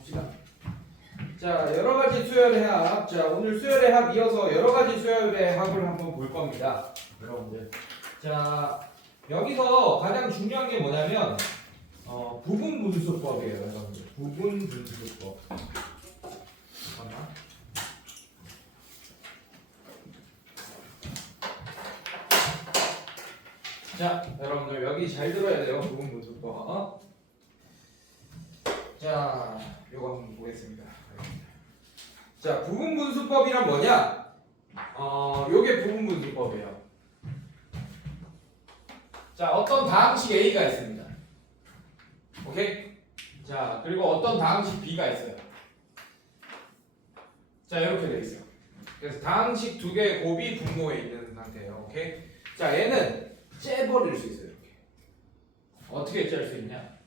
봅시다. 자, 여러 가지 수열의 합. 자, 오늘 수열의 합 이어서 여러 가지 수열의 합을 한번 볼 겁니다. 여러분들. 자, 여기서 가장 중요한 게 뭐냐면 부분 분수법이에요, 여러분들. 부분 분수법. 잠깐만. 자, 여러분들 여기 잘 들어야 돼요. 부분 분수법. 자, 요거 한번 보겠습니다. 자, 부분 분수법이란 뭐냐? 요게 부분 분수법이에요. 자, 어떤 다항식 A가 있습니다. 오케이? 자, 그리고 어떤 다항식 B가 있어요. 자, 이렇게 돼 있어요. 그래서 다항식 두 개의 곱이 분모에 있는 상태예요. 오케이? 자, 얘는 째버릴 수 있어요. 이렇게. 어떻게 짤 수 있냐?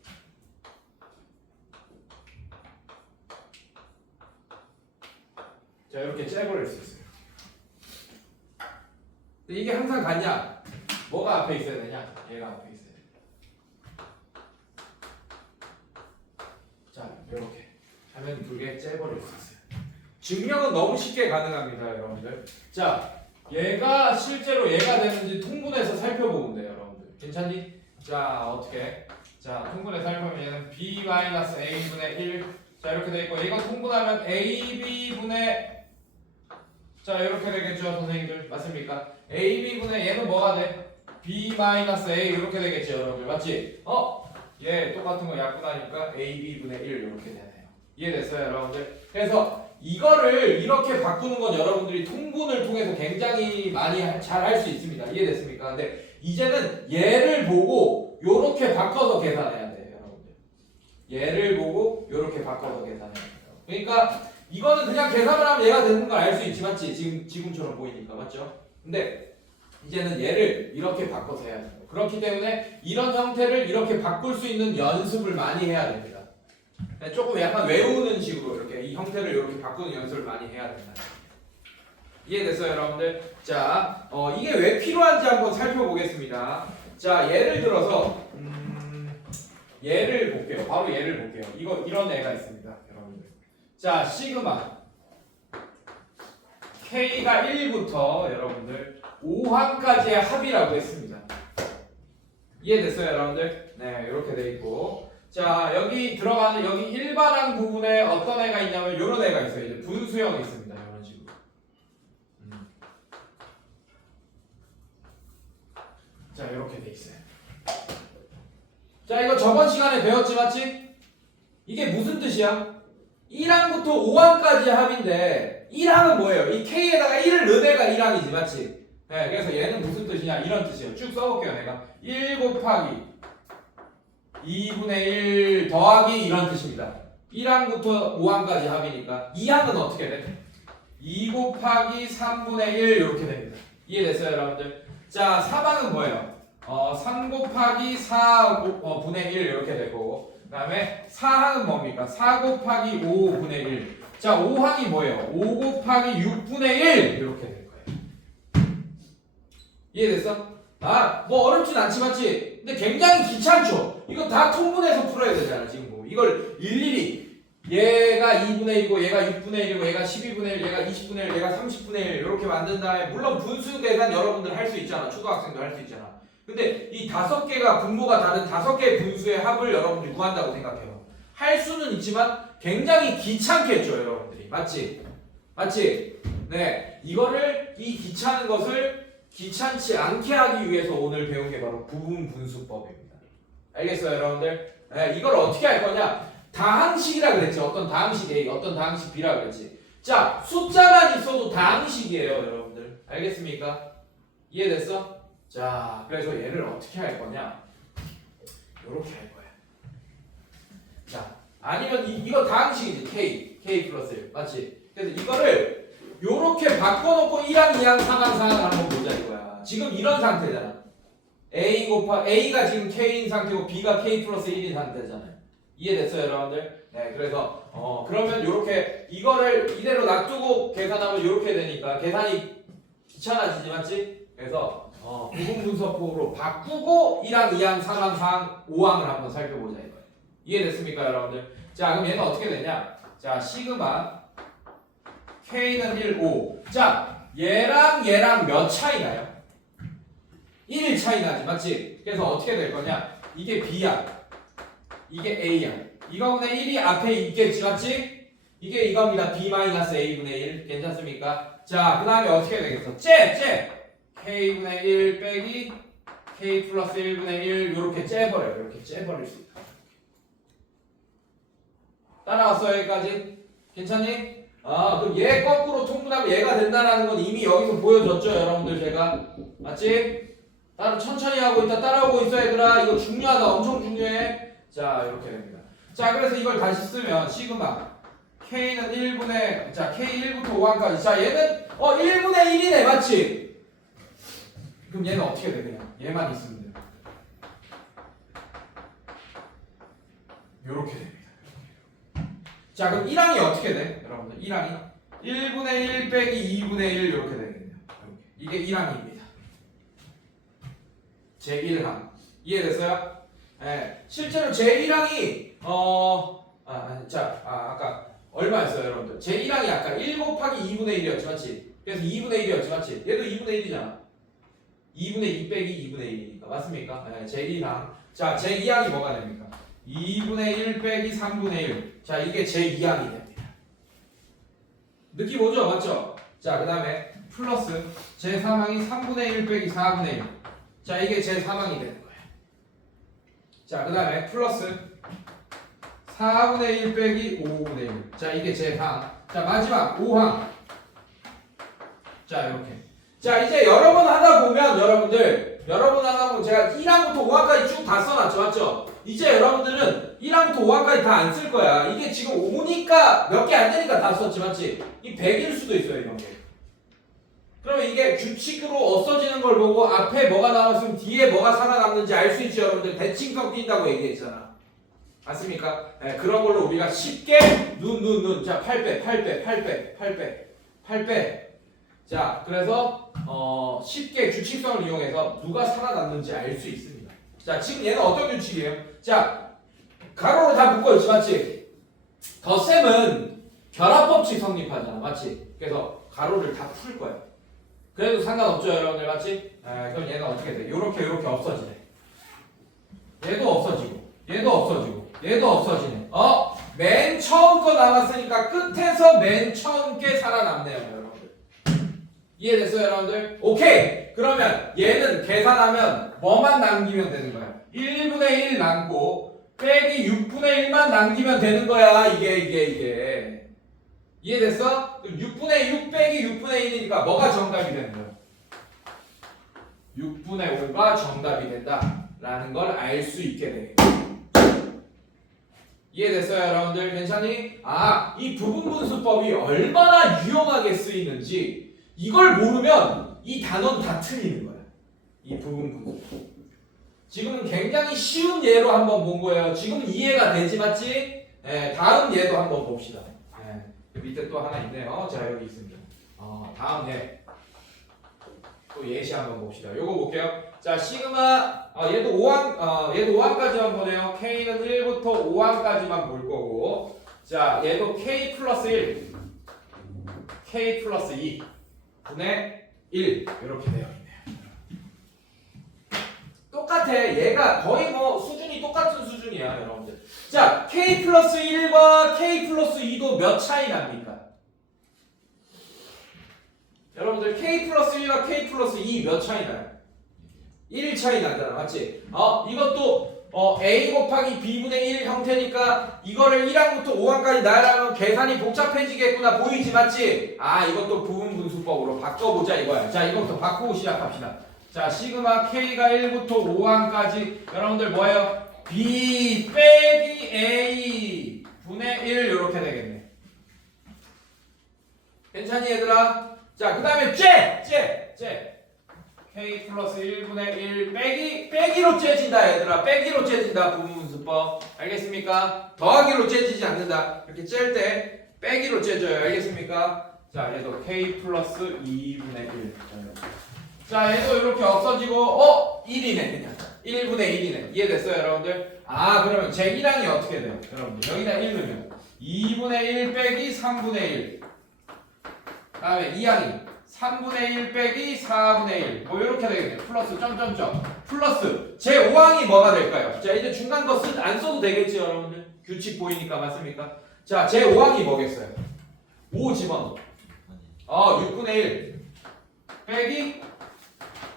자, 이렇게 째버릴 수 있어요. 근데 이게 항상 같냐? 뭐가 앞에 있어야 되냐? 얘가 앞에 있어야 돼. 자, 이렇게 하면 두 개 째버릴 수 있어요. 증명은 너무 쉽게 가능합니다, 여러분들. 자, 얘가 실제로 얘가 되는지 통분해서 살펴보면 돼요, 여러분들. 괜찮니? 자, 어떻게? 자, 통분해서 살펴보면 얘는 b-a분의 1. 자, 이렇게 돼 있고, 이거 통분하면 ab분의 자, 이렇게 되겠죠, 선생님들. 맞습니까? ab분의 얘는 뭐가 돼? b-a 이렇게 되겠죠, 여러분들. 맞지? 얘 똑같은 거 약분하니까 ab분의 1 이렇게 되네요. 이해됐어요, 여러분들? 그래서 이거를 이렇게 바꾸는 건 여러분들이 통분을 통해서 굉장히 많이 잘 할 수 있습니다. 이해됐습니까? 근데 이제는 얘를 보고 요렇게 바꿔서 계산해야 돼요, 여러분들. 얘를 보고 요렇게 바꿔서 계산해야 돼요. 그러니까 이거는 그냥 계산을 하면 얘가 되는 걸 알 수 있지, 맞지? 지금처럼 보이니까, 맞죠? 근데 이제는 얘를 이렇게 바꿔서 해야 돼요. 그렇기 때문에 이런 형태를 이렇게 바꿀 수 있는 연습을 많이 해야 됩니다. 조금 약간 외우는 식으로 이렇게 이 형태를 이렇게 바꾸는 연습을 많이 해야 된다. 이해됐어요, 여러분들? 자, 이게 왜 필요한지 한번 살펴보겠습니다. 자, 예를 들어서 얘를 볼게요. 바로 얘를 볼게요. 이런 애가 있습니다, 여러분들. 자, 시그마 K가 1부터 여러분들 5항까지의 합이라고 했습니다. 이해됐어요, 여러분들? 네, 이렇게 돼 있고. 자, 여기 들어가는 여기 일반항 부분에 어떤 애가 있냐면 이런 애가 있어요. 이제 분수형이 있습니다. 이런 식으로. 자, 이렇게 돼 있어요. 자, 이거 저번 시간에 배웠지, 맞지? 이게 무슨 뜻이야? 1항부터 5항까지의 합인데 1항은 뭐예요? 이 K에다가 1을 넣은 애가 1항이지, 맞지? 네, 그래서 얘는 무슨 뜻이냐? 이런 뜻이에요. 쭉 써볼게요, 내가. 1 곱하기 2분의 1 더하기 이런 뜻입니다. 1항부터 5항까지 합이니까 2항은 어떻게 돼? 2 곱하기 3분의 1 이렇게 됩니다. 이해됐어요, 여러분들? 자, 3항은 뭐예요? 3 곱하기 4분의 1 이렇게 되고, 그 다음에 4항은 뭡니까? 4 곱하기 5분의 1. 자, 5항이 뭐예요? 5 곱하기 6분의 1 이렇게 될 거예요. 이해됐어? 뭐 어렵진 않지, 맞지? 근데 굉장히 귀찮죠? 이거 다 통분해서 풀어야 되잖아, 지금 보면. 이걸 일일이 얘가 2분의 1이고 얘가 6분의 1이고 얘가 12분의 1, 얘가 20분의 1, 얘가 30분의 1 이렇게 만든 다음에 물론 분수 계산 여러분들 할 수 있잖아. 초등학생도 할 수 있잖아. 근데 이 5개가 분모가 다른 5개의 분수의 합을 여러분들이 구한다고 생각해요. 할 수는 있지만 굉장히 귀찮겠죠, 여러분들이. 맞지? 맞지? 네. 이거를 이 귀찮은 것을 귀찮지 않게 하기 위해서 오늘 배운 게 바로 부분 분수법입니다. 알겠어요, 여러분들? 네, 이걸 어떻게 할 거냐? 다항식이라 그랬지. 어떤 다항식 A, 어떤 다항식 B라 그랬지. 자, 숫자만 있어도 다항식이에요, 여러분들. 알겠습니까? 이해됐어? 자, 그래서 얘를 어떻게 할 거냐? 요렇게 할 거야. 자, 아니면 이거 다항식이지. K 플러스 1. 맞지? 그래서 이거를 요렇게 바꿔놓고 1항, 2항, 3항, 4항을 한번 보자 이거야. 지금 이런 상태잖아. A가 지금 K인 상태고 B가 K 플러스 1인 상태잖아요. 이해됐어요, 여러분들? 네, 그래서 그러면 요렇게 이거를 이대로 놔두고 계산하면 요렇게 되니까 계산이 귀찮아지지, 맞지? 그래서 부분 분수법으로 바꾸고 1항, 2항, 3항, 4항, 5항을 한번 살펴보자 이거예요. 이해됐습니까 여러분들? 자 그럼 얘는 어떻게 되냐? 자 시그마 K는 1, 5. 자 얘랑 몇 차이 나요? 1 차이 나지 맞지? 그래서 어떻게 될 거냐? 이게 B야 이게 A야 이거분의 1이 앞에 있겠지 맞지? 이게 이겁니다 B-A분의 1 괜찮습니까? 자 그 다음에 어떻게 되겠어? 째! K분의 1 빼기 K 플러스 1분의 1 이렇게 째버려요 이렇게 째버릴 수 있다 따라왔어요 여기까지? 괜찮니? 아 그럼 얘 거꾸로 통분하면 얘가 된다는 건 이미 여기서 보여줬죠 여러분들 제가 맞지? 따로 천천히 하고 있다 따라오고 있어 얘들아 이거 중요하다 엄청 중요해 자 이렇게 됩니다 자 그래서 이걸 다시 쓰면 시그마 K는 1분의 자 K 1부터 5항까지 자 얘는 1분의 1이네 맞지? 그럼 얘는 어떻게 돼 그냥 얘만 있으면 돼요 요렇게 됩니다 자 그럼 1항이 어떻게 돼? 여러분들 1항이 1분의 1 빼기 2분의 1 이렇게 되겠네요 이게 1항입니다 제1항 이해됐어요? 네. 실제로 제1항이 아까 얼마였어요 여러분들? 제1항이 아까 1 곱하기 2분의 1이었지 맞지? 그래서 2분의 1이었지 맞지? 얘도 2분의 1이잖아 2분의 2 빼기 2분의 1이니까 맞습니까? 네, 제1항 자 제2항이 뭐가 됩니까? 2분의 1 빼기 3분의 1 자 이게 제2항이 됩니다 느낌 오죠? 맞죠? 자 그 다음에 플러스 제3항이 3분의 1 빼기 4분의 1 자 이게 제3항이 되는 거예요 자 그 다음에 플러스 4분의 1 빼기 5분의 1 자 이게 제3 자 마지막 5항 자 이렇게 자 이제 여러 번 하다 보면 여러 번 하다 보면 제가 1항부터 5항까지 쭉 다 써놨죠 맞죠? 이제 여러분들은 1항부터 5항까지 다 안 쓸 거야 이게 지금 5니까 몇 개 안 되니까 다 썼지 맞지? 이 100일 수도 있어요 이런 게 그러면 이게 규칙으로 없어지는 걸 보고 앞에 뭐가 나왔으면 뒤에 뭐가 살아남는지 알 수 있죠 여러분들 대칭성 띈다고 얘기했잖아 맞습니까? 네, 그런 걸로 우리가 쉽게 자 8배 자 그래서 쉽게 규칙성을 이용해서 누가 살아남는지 알 수 있습니다 자 지금 얘는 어떤 규칙이에요? 자 가로로 다 묶어있지 맞지? 덧셈은 결합법칙 성립하잖아 맞지? 그래서 가로를 다 풀 거야 그래도 상관없죠 여러분들 맞지? 그럼 얘는 어떻게 돼? 요렇게 없어지네 얘도 없어지고 얘도 없어지네 맨 처음 거 남았으니까 끝에서 맨 처음 게 살아남네요 여러분들 이해됐어요 여러분들? 오케이 그러면 얘는 계산하면 뭐만 남기면 되는 거야 1분의 1 남고 빼기 6분의 1만 남기면 되는 거야 이게 이해됐어? 6분의 6 빼기 6분의 1이니까 뭐가 정답이 되는 거야? 6분의 5가 정답이 된다 라는 걸 알 수 있게 되겠다 이해됐어요 여러분들? 괜찮니? 이 부분분수법이 얼마나 유용하게 쓰이는지 이걸 모르면 이 단어는 다 틀리는 거야 이 부분분수법 지금은 굉장히 쉬운 예로 한번 본 거예요 지금은 이해가 되지 맞지? 다음 예도 한번 봅시다 밑에 또 하나 있네요. 자 여기 있습니다. 다음 예. 또 예시 한번 봅시다. 요거 볼게요. 자 시그마 얘도 5항까지만 보네요. K는 1부터 5항까지만 볼 거고 자 얘도 K 플러스 1 K 플러스 2 분의 1 이렇게 되어 있네요. 똑같아. 얘가 거의 뭐 수준이 똑같은 수준이야 여러분들. 자 K 플러스 1과 K 플러스 2도 몇 차이 납니까? 여러분들 K 플러스 1과 K 플러스 2 몇 차이 나요? 1 차이 나잖아 맞지? 이것도 A 곱하기 B분의 1 형태니까 이거를 1항부터 5항까지 나열하면 계산이 복잡해지겠구나 보이지 맞지? 이것도 부분분수법으로 바꿔보자 이거야. 자 이거부터 바꾸고 시작합시다. 자 시그마 K가 1부터 5항까지 여러분들 뭐예요? B 빼기 A 분의 1 이렇게 되겠네. 괜찮니 얘들아? 자 그 다음에 째 K 플러스 1분의 1 빼기로 째진다 얘들아. 빼기로 째진다 부분분수법. 알겠습니까? 더하기로 째지지 않는다. 이렇게 짤 때 빼기로 째져요. 알겠습니까? 자 얘도 K 플러스 2분의 1. 자 얘도 이렇게 없어지고 1이네 그냥. 1분의 1이네. 이해됐어요, 여러분들? 아, 그러면 제 1항이 어떻게 돼요? 여러분들, 여기다 1 넣으면 2분의 1 빼기 3분의 1. 다음에 2항이 3분의 1 빼기 4분의 1. 뭐 이렇게 되겠네요. 플러스 점점점. 플러스 제 5항이 뭐가 될까요? 자, 이제 중간 거 안 써도 되겠지, 여러분들? 규칙 보이니까 맞습니까? 자, 제 5항이 뭐겠어요? 5 집어넣어. 6분의 1 빼기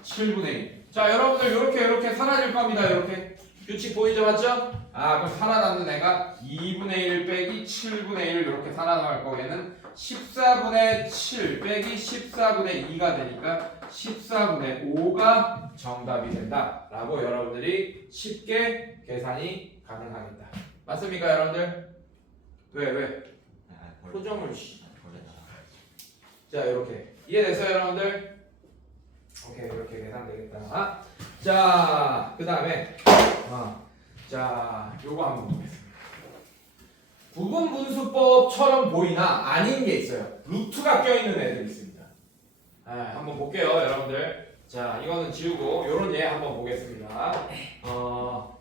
7분의 1. 자, 여러분들 이렇게 사라질 겁니다. 이렇게 규칙 보이죠, 맞죠? 아, 그럼 살아남는 애가 2분의 1 빼기 7분의 1 이렇게 살아남을 거에는 14분의 7 빼기 14분의 2가 되니까 14분의 5가 정답이 된다 라고 여러분들이 쉽게 계산이 가능하겠다. 맞습니까, 여러분들? 왜? 표정을 자, 이렇게 이해됐어요, 여러분들? 오케이, 이렇게 계산되겠다. 자, 그 다음에 자, 요거 한번 보겠습니다. 부분분수법처럼 보이나 아닌 게 있어요. 루트가 껴있는 애들이 있습니다. 한번 볼게요, 여러분들. 자, 이거는 지우고 요런 얘 한번 보겠습니다.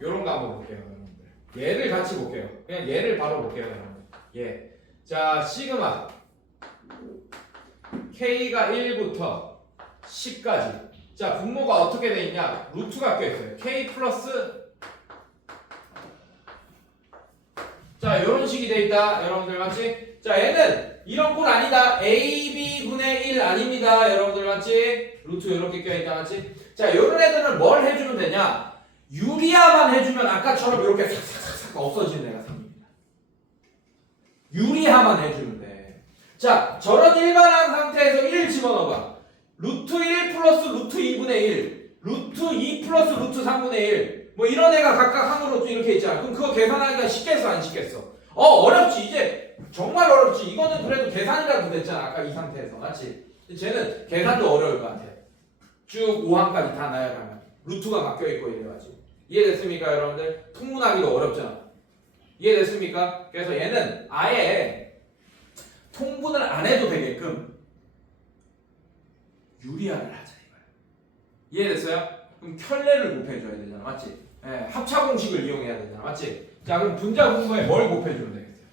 요런 거 한번 볼게요, 여러분들. 얘를 같이 볼게요. 그냥 얘를 바로 볼게요, 여러분들. 얘. 자, 시그마 K가 1부터 10까지. 자, 분모가 어떻게 돼 있냐? 루트가 껴있어요. K 플러스 자, 이런 식이 돼 있다. 여러분들 맞지? 자, 얘는 이런 꼴 아니다. AB분의 1 아닙니다. 여러분들 맞지? 루트 이렇게 껴있다. 맞지? 자, 이런 애들은 뭘 해주면 되냐? 유리아만 해주면 아까처럼 이렇게 싹싹싹 없어지는 애가 생깁니다. 유리아만 해주면 돼. 자, 저런 일반한 상태에서 1 집어넣어봐. 루트 1 플러스 루트 2분의 1, 루트 2 플러스 루트 3분의 1. 뭐 이런 애가 각각 항으로 이렇게 있잖아. 그럼 그거 계산하기가 쉽겠어, 안 쉽겠어? 어렵지. 이제 정말 어렵지. 이거는 그래도 계산이라도 됐잖아. 아까 이 상태에서. 맞지? 쟤는 계산도 어려울 것 같아. 쭉 5항까지 다 나열하면 루트가 바뀌어있고 이래가지고. 이해됐습니까, 여러분들? 통분하기도 어렵잖아. 이해됐습니까? 그래서 얘는 아예 통분을 안 해도 되게끔 유리화를 하자 이거야. 이해됐어요? 그럼 켤레를 곱해줘야 되잖아. 맞지? 합차 공식을 이용해야 되잖아. 맞지? 자, 그럼 분자 분모에 뭘 곱해주면 되겠어요?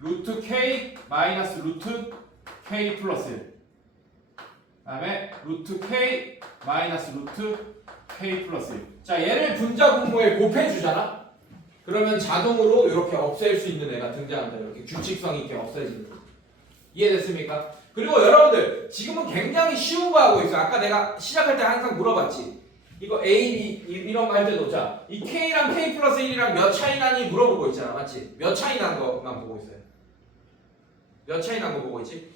루트 K 마이너스 루트 K 플러스 1. 다음에 루트 K 마이너스 루트 K 플러스 1. 자, 얘를 분자 분모에 곱해주잖아? 그러면 자동으로 이렇게 없앨 수 있는 애가 등장한다. 이렇게 규칙성 있게 없어지는 거. 이해됐습니까? 그리고 여러분들 지금은 굉장히 쉬운 거 하고 있어. 아까 내가 시작할 때 항상 물어봤지. 이거 A, B 이런 거 할 때도 자, 이 K랑 K 플러스 1이랑 몇 차이 나니 물어보고 있잖아. 맞지? 몇 차이 나는 거만 보고 있어요. 몇 차이 나는 거 보고 있지?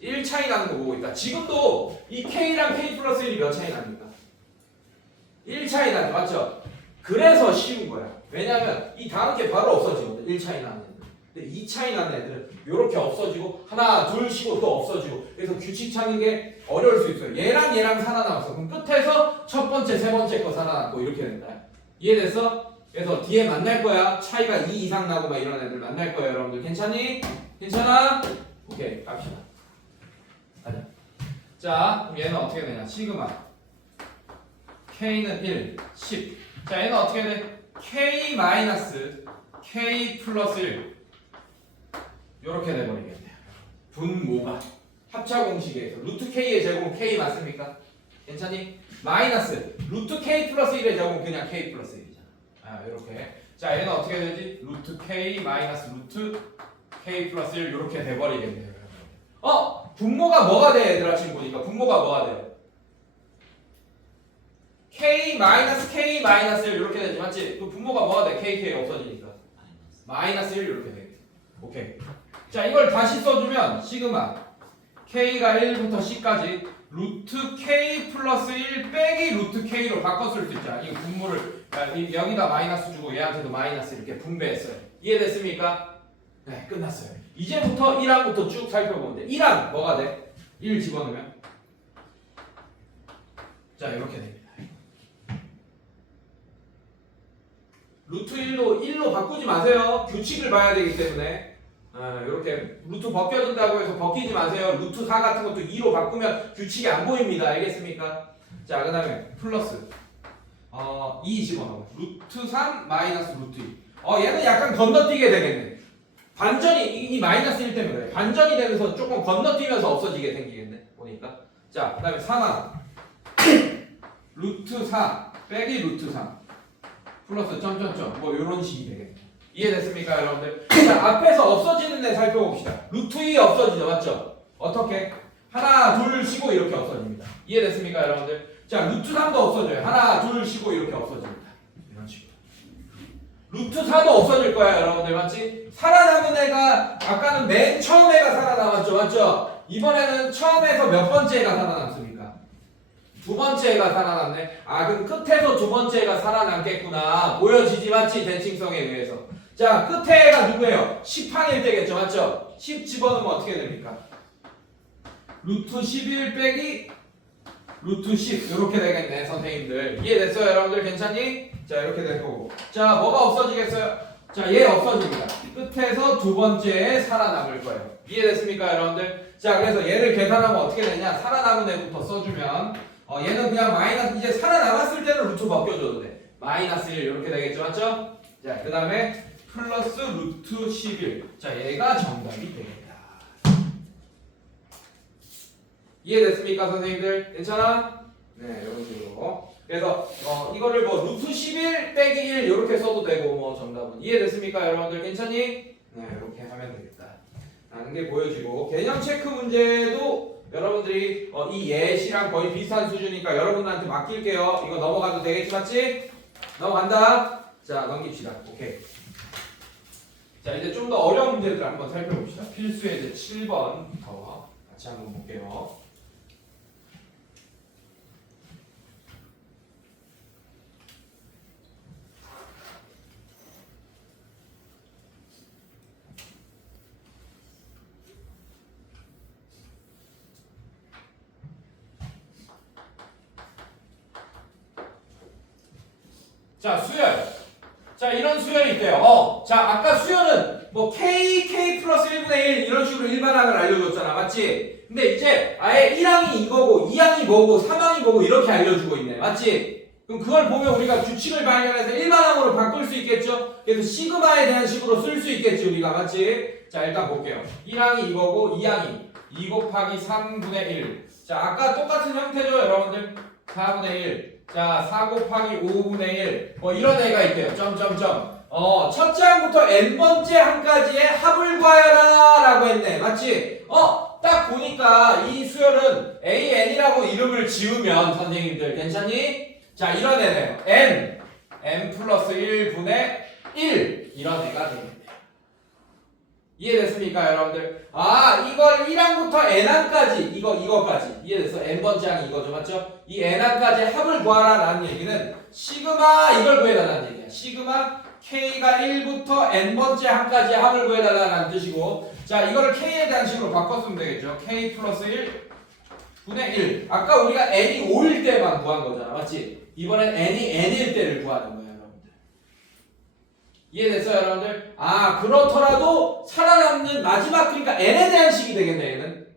1 차이 나는 거 보고 있다. 지금도 이 K랑 K 플러스 1이 몇 차이 납니까? 1 차이 나죠. 맞죠? 그래서 쉬운 거야. 왜냐면 이 다음 게 바로 없어지거든. 1 차이 나는 애들. 근데 2 차이 나는 애들은 이렇게 없어지고 하나 둘 쉬고 또 없어지고. 그래서 규칙 찾는 게 어려울 수 있어요. 얘랑 살아남았어. 그럼 끝에서 첫 번째, 세 번째 거 살아남고 이렇게 된다. 이해됐어? 그래서 뒤에 만날 거야. 차이가 2 이상 나고 막 이런 애들 만날 거예요. 여러분들 괜찮니? 괜찮아? 오케이, 갑시다. 가자. 자, 그럼 얘는 어떻게 되냐? 시그마 K는 1, 10. 자, 얘는 어떻게 돼? K 마이너스 K 플러스 1 이렇게 돼버리겠네요. 분모가 합차 공식에서 루트 K의 제곱은 K 맞습니까? 괜찮니? 마이너스 루트 K 플러스 1의 제곱은 그냥 K 플러스 1이잖아. 이렇게. 자, 얘는 어떻게 되지? 루트 K 마이너스 루트 K 플러스 1 이렇게 돼버리겠네요. 분모가 뭐가 돼? 얘들아 지금 보니까 분모가 뭐가 돼요? K 마이너스 K 마이너스 1 이렇게 되지 맞지? 그 분모가 뭐가 돼? K 없어지니까 마이너스 1 이렇게 돼. 오케이. 자, 이걸 다시 써주면 시그마 K가 1부터 C까지 루트 K 플러스 1 빼기 루트 K로 바꿔 쓸 수 있잖아. 이 분모를 여기다 마이너스 주고 얘한테도 마이너스 이렇게 분배했어요. 이해됐습니까? 네, 끝났어요. 이제부터 1항부터 쭉 살펴보면 돼. 1항 뭐가 돼? 1 집어넣으면 자, 이렇게 됩니다. 루트 1로 바꾸지 마세요. 규칙을 봐야 되기 때문에 이렇게 루트 벗겨진다고 해서 벗기지 마세요. 루트 4 같은 것도 2로 바꾸면 규칙이 안 보입니다. 알겠습니까? 자, 그 다음에 플러스 2 집어넣어. 루트 3 마이너스 루트 2. 얘는 약간 건너뛰게 되겠네. 반전이, 이 마이너스 1 때문에 그래. 반전이 되면서 조금 건너뛰면서 없어지게 생기겠네. 보니까. 자, 그 다음에 4만 루트 4 빼기 루트 3 플러스 점점점 뭐 요런 식이 되겠네. 이해됐습니까, 여러분들? 자, 앞에서 없어지는 애 살펴봅시다. 루트 2 없어지죠, 맞죠? 어떻게? 하나, 둘 쉬고 이렇게 없어집니다. 이해됐습니까, 여러분들? 자, 루트 3도 없어져요. 하나, 둘 쉬고 이렇게 없어집니다. 이런 식으로. 루트 4도 없어질 거야, 여러분들. 맞지? 살아남은 애가 아까는 맨 처음 애가 살아남았죠, 맞죠? 이번에는 처음에서 몇 번째 애가 살아남습니까? 두 번째 애가 살아남네. 그럼 끝에서 두 번째 애가 살아남겠구나. 보여지지, 맞지? 대칭성에 의해서. 자, 끝에 애가 누구예요? 10항일 때겠죠, 맞죠? 10 집어넣으면 어떻게 됩니까? 루트 11 빼기 루트 10 이렇게 되겠네, 선생님들. 이해됐어요, 여러분들? 괜찮니? 자, 이렇게 될 거고. 자, 뭐가 없어지겠어요? 자, 얘 없어집니다. 끝에서 두 번째에 살아남을 거예요. 이해됐습니까, 여러분들? 자, 그래서 얘를 계산하면 어떻게 되냐? 살아남은 애부터 써주면 얘는 그냥 마이너스, 이제 살아남았을 때는 루트 벗겨줘도 돼. 마이너스 1 이렇게 되겠죠, 맞죠? 자, 그 다음에 플러스 루트 11. 자, 얘가 정답이 되겠다. 이해됐습니까, 선생님들? 괜찮아? 네, 이런 식으로. 그래서 이거를 뭐 루트 11 빼기 1 이렇게 써도 되고 뭐 정답은. 이해됐습니까, 여러분들? 괜찮니? 네, 이렇게 하면 되겠다 라는 게 보여지고, 개념 체크 문제도 여러분들이 이 예시랑 거의 비슷한 수준이니까 여러분들한테 맡길게요. 이거 넘어가도 되겠지, 맞지? 넘어간다. 자, 넘깁시다. 오케이. 자, 이제 좀 더 어려운 문제들 한번 살펴봅시다. 필수의 이제 7번부터 같이 한번 볼게요. 자, 수열. 자, 이런 수열이 있대요. 자, 아까 수열은 뭐 K 플러스 1분의 1 이런 식으로 일반항을 알려줬잖아. 맞지? 근데 이제 아예 1항이 이거고 2항이 뭐고 3항이 뭐고 이렇게 알려주고 있네. 맞지? 그럼 그걸 보면 우리가 규칙을 발견해서 일반항으로 바꿀 수 있겠죠? 그래서 시그마에 대한 식으로 쓸 수 있겠지, 우리가. 맞지? 자, 일단 볼게요. 1항이 이거고 2항이 2 곱하기 3분의 1. 자, 아까 똑같은 형태죠, 여러분들? 4분의 1. 자, 4 곱하기 5분의 1. 뭐 이런 애가 있대요. 점점점. 첫째 항부터 n번째 항까지의 합을 구하여라 라고 했네. 맞지? 딱 보니까 이 수열은 AN이라고 이름을 지으면 선생님들 괜찮니? 자, 이런 애네요. n 플러스 1분의 1 이런 애가 되겠네. 이해됐습니까, 여러분들? 이걸 1항부터 n항까지 이거까지 이해됐어? n번째 항이 이거죠, 맞죠? 이 n항까지 합을 구하라 라는 얘기는 시그마 이걸 구해달라는 얘기야. 시그마 k가 1부터 n번째 항까지 합을 구해달라는 뜻이고, 자, 이거를 k에 대한 식으로 바꿨으면 되겠죠. k 플러스 1 분의 1. 아까 우리가 n이 5일 때만 구한 거잖아, 맞지? 이번엔 n이 n일 때를 구하는 거야, 여러분들. 이해됐어요, 여러분들? 그렇더라도 살아남는 마지막, 그러니까 n에 대한 식이 되겠네, 얘는.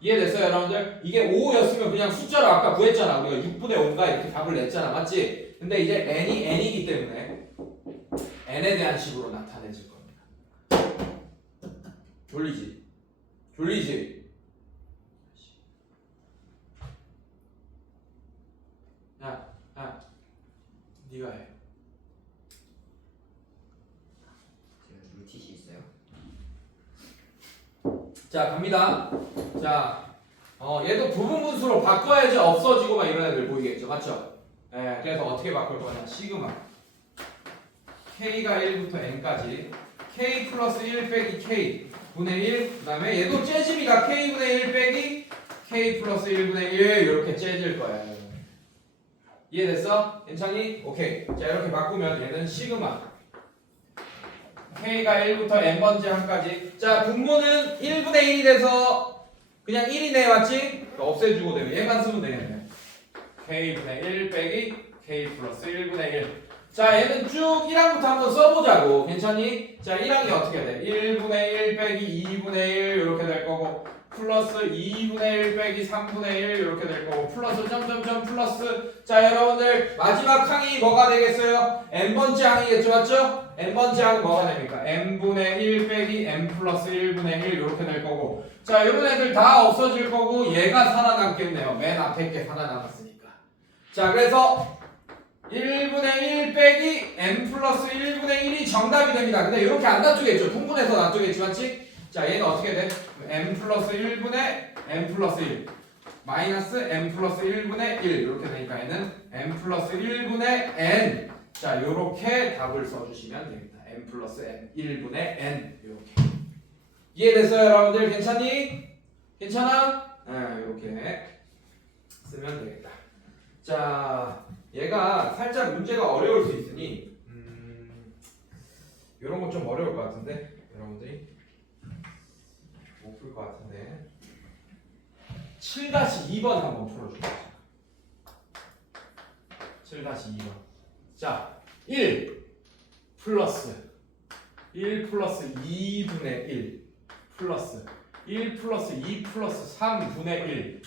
이해됐어요, 여러분들? 이게 5였으면 그냥 숫자로 아까 구했잖아. 우리가 6분의 5인가 이렇게 답을 냈잖아, 맞지? 근데 이제 n이 n이기 때문에 n에 대한 식으로 나타내질 겁니다. 졸리지? 졸리지? 야, 네가 해. 물티슈 있어요? 자, 갑니다. 자, 얘도 부분분수로 바꿔야지 없어지고 막 이런 애들 보이겠죠, 맞죠? 네, 그래서 어떻게 바꿀 거냐? 시그마 k가 1부터 n까지 k 플러스 1 빼기 k 분의 1. 그 다음에 얘도 재집이가 k분의 1 빼기 k 플러스 1분의 1 이렇게 재질 거야. 이해됐어? 괜찮니? 오케이. 자, 이렇게 바꾸면 얘는 시그마 k가 1부터 n번째 항까지. 자, 분모는 1분의 1이 돼서 그냥 1이네, 맞지? 없애주고 되면 얘만 쓰면 되겠네. k분의 1 빼기 k 플러스 1분의 1. 자, 얘는 쭉 1항부터 한번 써보자고. 괜찮니? 자, 1항이 어떻게 돼? 1분의 1 빼기 2분의 1 이렇게 될 거고, 플러스 2분의 1 빼기 3분의 1 이렇게 될 거고 플러스 점점점 플러스 자 여러분들 마지막 항이 뭐가 되겠어요? n번째 항이겠죠 맞죠? n번째 항은 뭐가 됩니까? n분의 1 빼기 n 플러스 1분의 1 이렇게 될 거고 자 이런 애들 다 없어질 거고 얘가 살아남겠네요 맨 앞에 게 살아남았으니까 자 그래서 1분의 1 빼기 n 플러스 1분의 1이 정답이 됩니다 근데 이렇게 안 놔두겠죠 통분해서 놔두겠지 맞지? 자 얘는 어떻게 돼? n 플러스 1분의 n 플러스 1 마이너스 n 플러스 1분의 1 이렇게 되니까 얘는 n 플러스 1분의 n 자 요렇게 답을 써주시면 됩니다 n 플러스 n 1분의 n 이렇게 이해됐어요 여러분들? 괜찮니? 괜찮아? 이렇게 쓰면 되겠다 자 얘가 살짝 문제가 어려울 수 있으니 이런 건 좀 어려울 것 같은데 여러분들이 못 풀 것 같은데 7-2번 한번 풀어주세요 7-2번 자 1 플러스 1 플러스 2분의 1 플러스 1 플러스 2 플러스 3분의 1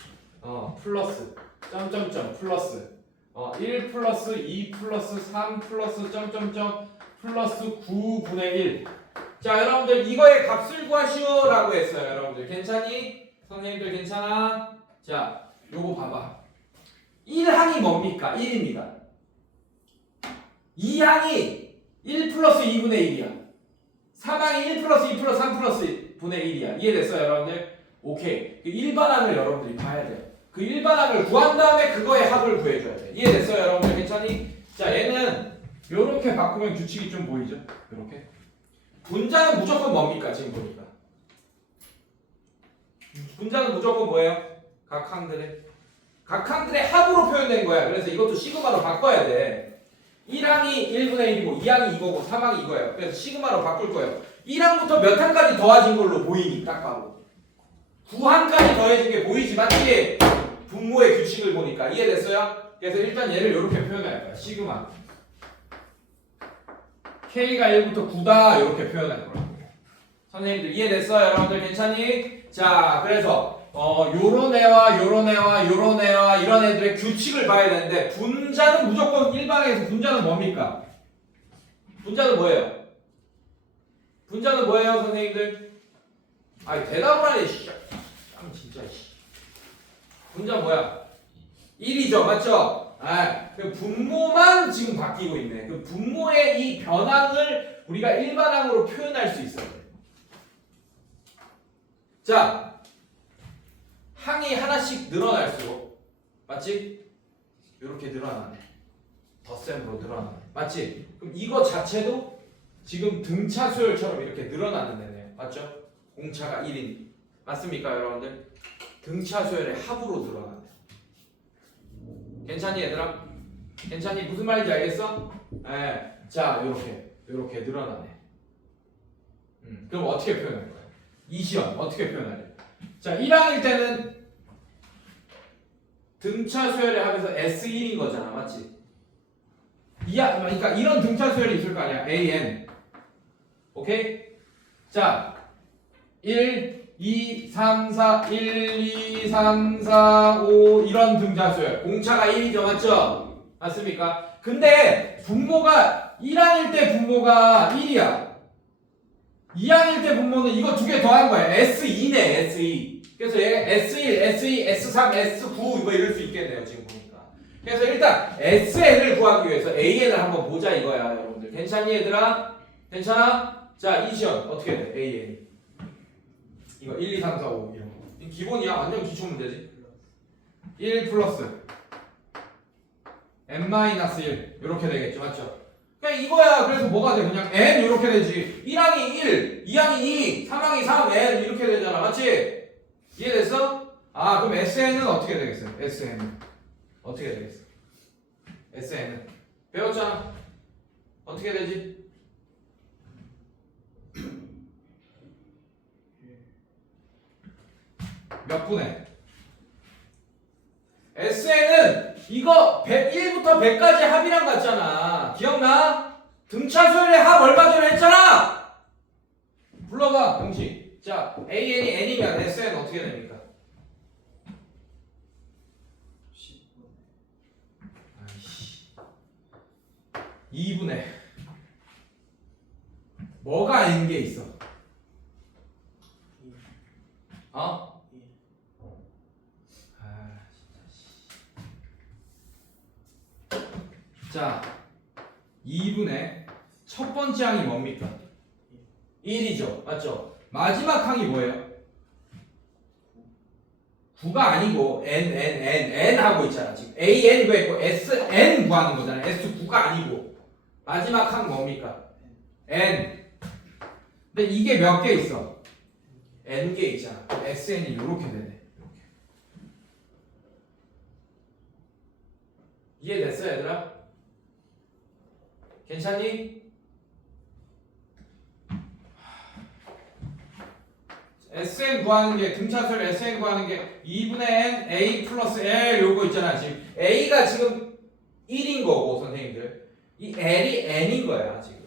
플러스 점점점 플러스 1 플러스 2 플러스 3 플러스 점점점 플러스 9분의 1 자 여러분들 이거의 값을 구하시오 라고 했어요 여러분들 괜찮니? 선생님들 괜찮아? 자 요거 봐봐 1항이 뭡니까? 1입니다 2항이 1 플러스 2분의 1이야 3항이 1 플러스 2 플러스 3 플러스 분의 1이야 이해됐어요 여러분들? 오케이 그 일반항을 여러분들이 봐야 돼요 그 일반항을 구한 다음에 그거의 합을 구해줘야 돼 이해됐어요 여러분들 괜찮니? 자 얘는 요렇게 바꾸면 규칙이 좀 보이죠? 요렇게 분자는 무조건 뭡니까 지금 보니까 분자는 무조건 뭐예요? 각 항들의 합으로 표현된 거야 그래서 이것도 시그마로 바꿔야 돼 1항이 1분의 1이고 2항이 이거고 3항이 이거예요 그래서 시그마로 바꿀 거예요 1항부터 몇 항까지 더해진 걸로 보이니 딱 봐도 9항까지 더해진 게 보이지 맞지? 분모의 규칙을 보니까 이해됐어요? 그래서 일단 얘를 이렇게 표현할 거야 시그마 K가 1부터 9다 이렇게 표현할 거라고 선생님들 이해됐어요? 여러분들 괜찮니? 자 그래서 요런 애와 요런 애와 요런 애와 이런 애들의 규칙을 봐야 되는데 분자는 무조건 일반항에서 분자는 뭡니까? 분자는 뭐예요? 분자는 뭐예요 선생님들? 아니 대답을 하네 진짜 분자 뭐야? 1이죠 맞죠? 그 분모만 지금 바뀌고 있네. 그 분모의 이 변항을 우리가 일반항으로 표현할 수 있어요. 자, 항이 하나씩 늘어날수록 맞지? 이렇게 늘어나네. 덧셈으로 늘어나네. 맞지? 그럼 이거 자체도 지금 등차 수열처럼 이렇게 늘어나는 애네요. 맞죠? 공차가 1인 맞습니까 여러분들? 등차 수열의 합으로 늘어나네. 괜찮니 얘들아? 괜찮니? 무슨 말인지 알겠어? 자 요렇게 늘어나네. 그럼 어떻게 표현할 거야? 이 시험 어떻게 표현할래? 자 1항일 때는 등차 수열의 합에서 S1인 거잖아 맞지? 그러니까 이런 등차 수열이 있을 거 아니야 AN 오케이? 자 1, 2, 3, 4, 1, 2, 3, 4, 5 이런 등차 수열 공차가 1이죠 맞죠? 맞습니까? 근데 분모가 1항일 때 분모가 1이야 2항일 때 분모는 이거 두 개 더한 거야 S2네 S2 그래서 얘가 S1, S2, S3, S9 이거 이럴 수 있겠네요 지금 보니까 그래서 일단 SN을 구하기 위해서 AN을 한번 보자 이거야 여러분들 괜찮니 얘들아? 괜찮아? 자 이 시험 어떻게 돼? AN 이거 1, 2, 3, 4, 5 이런 거 기본이야 완전 기초 문제지 1 플러스 n-1 이렇게 되겠죠 맞죠? 그냥 이거야 그래서 뭐가 돼 그냥 n 이렇게 되지 1항이 1, 2항이 2, 3항이 3, n 이렇게 되잖아 맞지? 이해됐어? 그럼 SN은 어떻게 되겠어요? SN은 어떻게 되겠어? SN은 배웠잖아 어떻게 되지? 몇 분의? SN은 이거 100부터 100까지 합이랑 같잖아. 기억나? 등차 수열의 합 얼마 전에 했잖아. 불러봐, 공식. 자, AN이 N이면 SN 어떻게 됩니까? 10분. 아이씨. 2분의 뭐가 N 게 있어? 어? 아, 진짜. 자, 2분의 첫 번째 항이 뭡니까? 1이죠. 맞죠? 마지막 항이 뭐예요? 9가 아니고 N 하고 있잖아. 지금 AN 구했고 SN 구하는 거잖아. S9가 아니고 마지막 항 뭡니까? N. 근데 이게 몇 개 있어? N 개 있잖아. SN이 이렇게 되네. 이렇게. 이해됐어, 얘들아? 괜찮니? SN 구하는 게 등차수를 SN 구하는 게 2분의 N A 플러스 L 요거 있잖아. 지금 A가 지금 1인 거고 선생님들 이 L이 N인 거야 지금.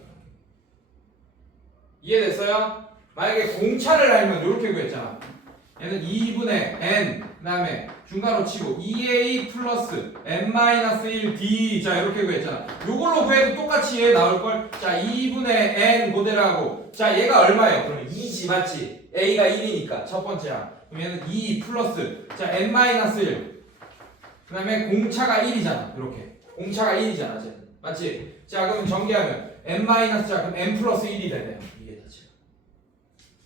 이해됐어요? 만약에 공차를 알면 이렇게 구했잖아. 얘는 2분의 N 그 다음에 중괄호 치고 2A 플러스 N-1D 자 이렇게 구했잖아. 요걸로 구해도 똑같이 얘 나올걸. 자 2분의 N 모델하고 자 얘가 얼마예요? 그러면 2지 맞지? A가 1이니까 첫 번째야. 그럼 얘는 2 플러스 자 N-1 그 다음에 공차가 1이잖아. 이렇게 공차가 1이잖아 쟤는 맞지? 자 그럼 전개하면 N- 자 그럼 N 플러스 1이 되네요. 이게 다 지금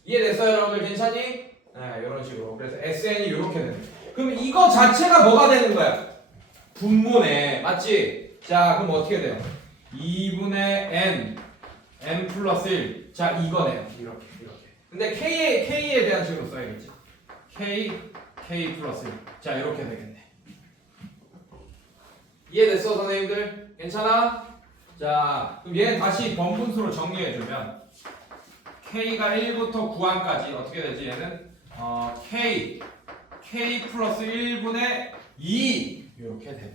이해됐어요 여러분들? 괜찮니? 네 이런 식으로. 그래서 SN이 이렇게 되는 거야. 그럼 이거 자체가 뭐가 되는 거야? 분모네 맞지? 자 그럼 어떻게 돼요? 2분의 N 플러스 1 자 이거네요. 이렇게 근데 K에 대한 식으로 써야겠지. K 플러스 1 자 이렇게 되겠네. 이해됐어 선생님들? 괜찮아? 자 그럼 얘는 다시 번분수로 정리해주면 K가 1부터 9항까지 어떻게 되지? 얘는 K 플러스 1분의 2 이렇게 되고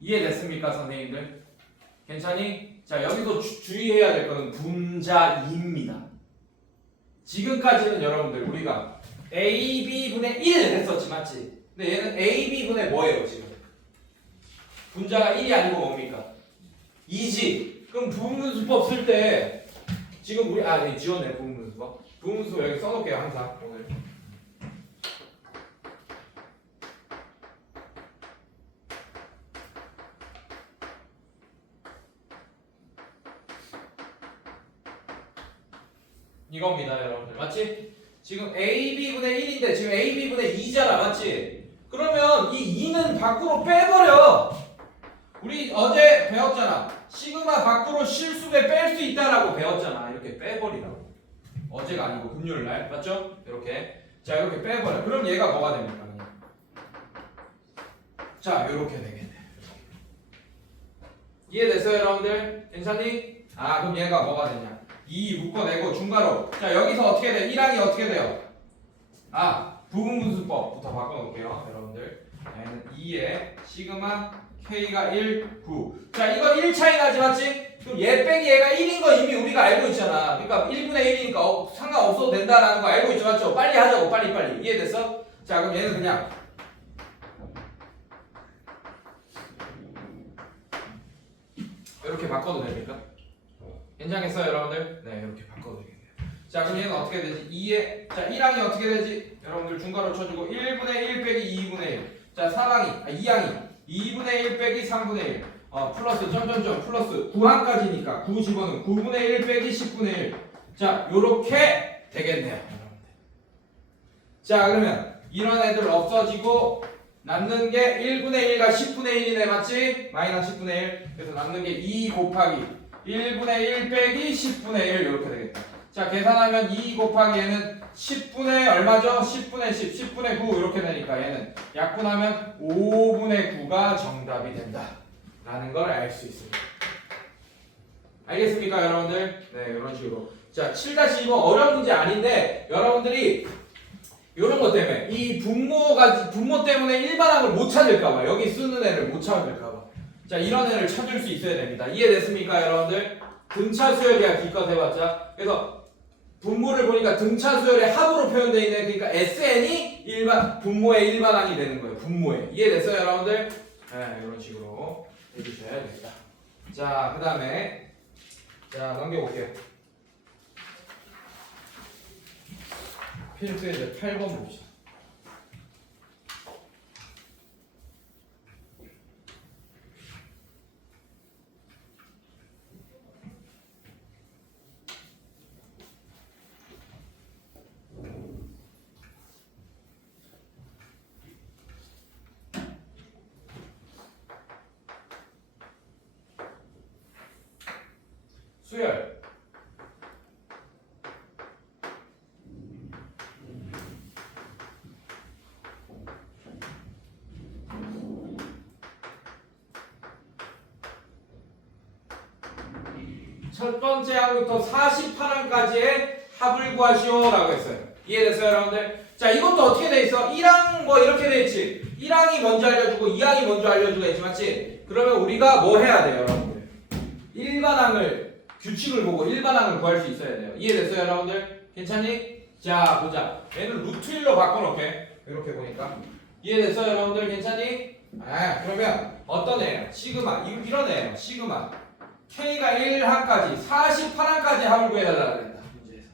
이해됐습니까 선생님들? 괜찮니? 자 여기서 주의해야 될 거는 분자입니다. 지금까지는 여러분들 우리가 AB분의 1 했었지 맞지? 근데 얘는 AB분의 뭐예요 지금? 분자가 1이 아니고 뭡니까? 2지. 그럼 부분분수법 쓸 때 지금 우리 네, 지웠네 부분분수법. 부분분수 여기 써놓을게요 항상 오늘. 이겁니다 여러분들 맞지? 지금 AB분의 1인데 지금 AB분의 2잖아 맞지? 그러면 이 2는 밖으로 빼버려. 우리 어제 배웠잖아. 시그마 밖으로 실수배 뺄 수 있다라고 배웠잖아. 이렇게 빼버리라고. 어제가 아니고 금요일날 맞죠? 이렇게 자 이렇게 빼버려. 그럼 얘가 뭐가 됩니까? 자 이렇게 되겠네. 이해됐어요 여러분들? 괜찮니? 아 그럼 얘가 뭐가 되냐? 2 묶어내고 중괄호. 자 여기서 어떻게 돼? 1항이 어떻게 돼요? 부분분수법부터 바꿔놓을게요 여러분들. 얘는 2에 시그마 K가 1, 9. 자 이거 1 차이 나지 맞지? 그럼 얘 빼기 얘가 1인 거 이미 우리가 알고 있잖아. 그러니까 1분의 1이니까 상관없어도 된다라는 거 알고 있죠 맞죠? 빨리 하자고 빨리 이해됐어? 자 그럼 얘는 그냥 이렇게 바꿔도 됩니까? 괜찮겠어요 여러분들? 네 이렇게 바꿔도 되겠네요. 자 그럼 얘는 어떻게 되지? 2에 자 1항이 어떻게 되지? 여러분들 중괄호 쳐주고 1분의 1 빼기 2분의 1. 자 2항이 2분의 1 빼기 3분의 1 플러스 점점점 플러스 9항까지니까 9 집어넣으면 9분의 1 빼기 10분의 1 자 요렇게 되겠네요 여러분들. 자 그러면 이런 애들 없어지고 남는 게 1분의 1과 10분의 1이네 맞지? 마이너스 10분의 1 그래서 남는 게 2 곱하기 1분의 1 빼기 10분의 1 이렇게 되겠다. 자 계산하면 2 곱하기 얘는 10분의 얼마죠? 10분의 10, 10분의 9 이렇게 되니까 얘는 약분하면 5분의 9가 정답이 된다 라는 걸 알 수 있습니다. 알겠습니까 여러분들? 네 이런 식으로. 자 7-2번 어려운 문제 아닌데 여러분들이 이런 것 때문에 이 분모 때문에 일반항을 못 찾을까봐 여기 쓰는 애를 못 찾을까봐 자 이런 애를 찾을 수 있어야 됩니다. 이해됐습니까 여러분들? 등차 수열이야 기껏 해봤자. 그래서 분모를 보니까 등차 수열의 합으로 표현되어 있네. 그러니까 SN이 분모의 일반항이 되는 거예요. 분모에. 이해됐어요 여러분들? 네, 이런 식으로 해주셔야 됩니다. 자, 그 다음에 자 넘겨볼게요. 필수의 8번 봅시다. 수열 첫 번째 항부터 48항까지의 합을 구하시오라고 했어요. 이해됐어요 여러분들? 자 이것도 어떻게 돼 있어? 1항 뭐 이렇게 돼 있지. 1항이 먼저 알려주고 2항이 먼저 알려주고 했지 맞지? 그러면 우리가 뭐 해야 돼요 여러분들? 일반항을 규칙을 보고 일반항을 구할 수 있어야 돼요. 이해됐어요 여러분들? 괜찮니? 자 보자. 얘는 루트 1로 바꿔놓게. 이렇게 보니까 이해됐어요 여러분들? 괜찮니? 아 그러면 어떤 애예요? 시그마 이런 애예요. 시그마 K가 1항까지 48항까지 합을 구해달라고 그랬다 문제에서.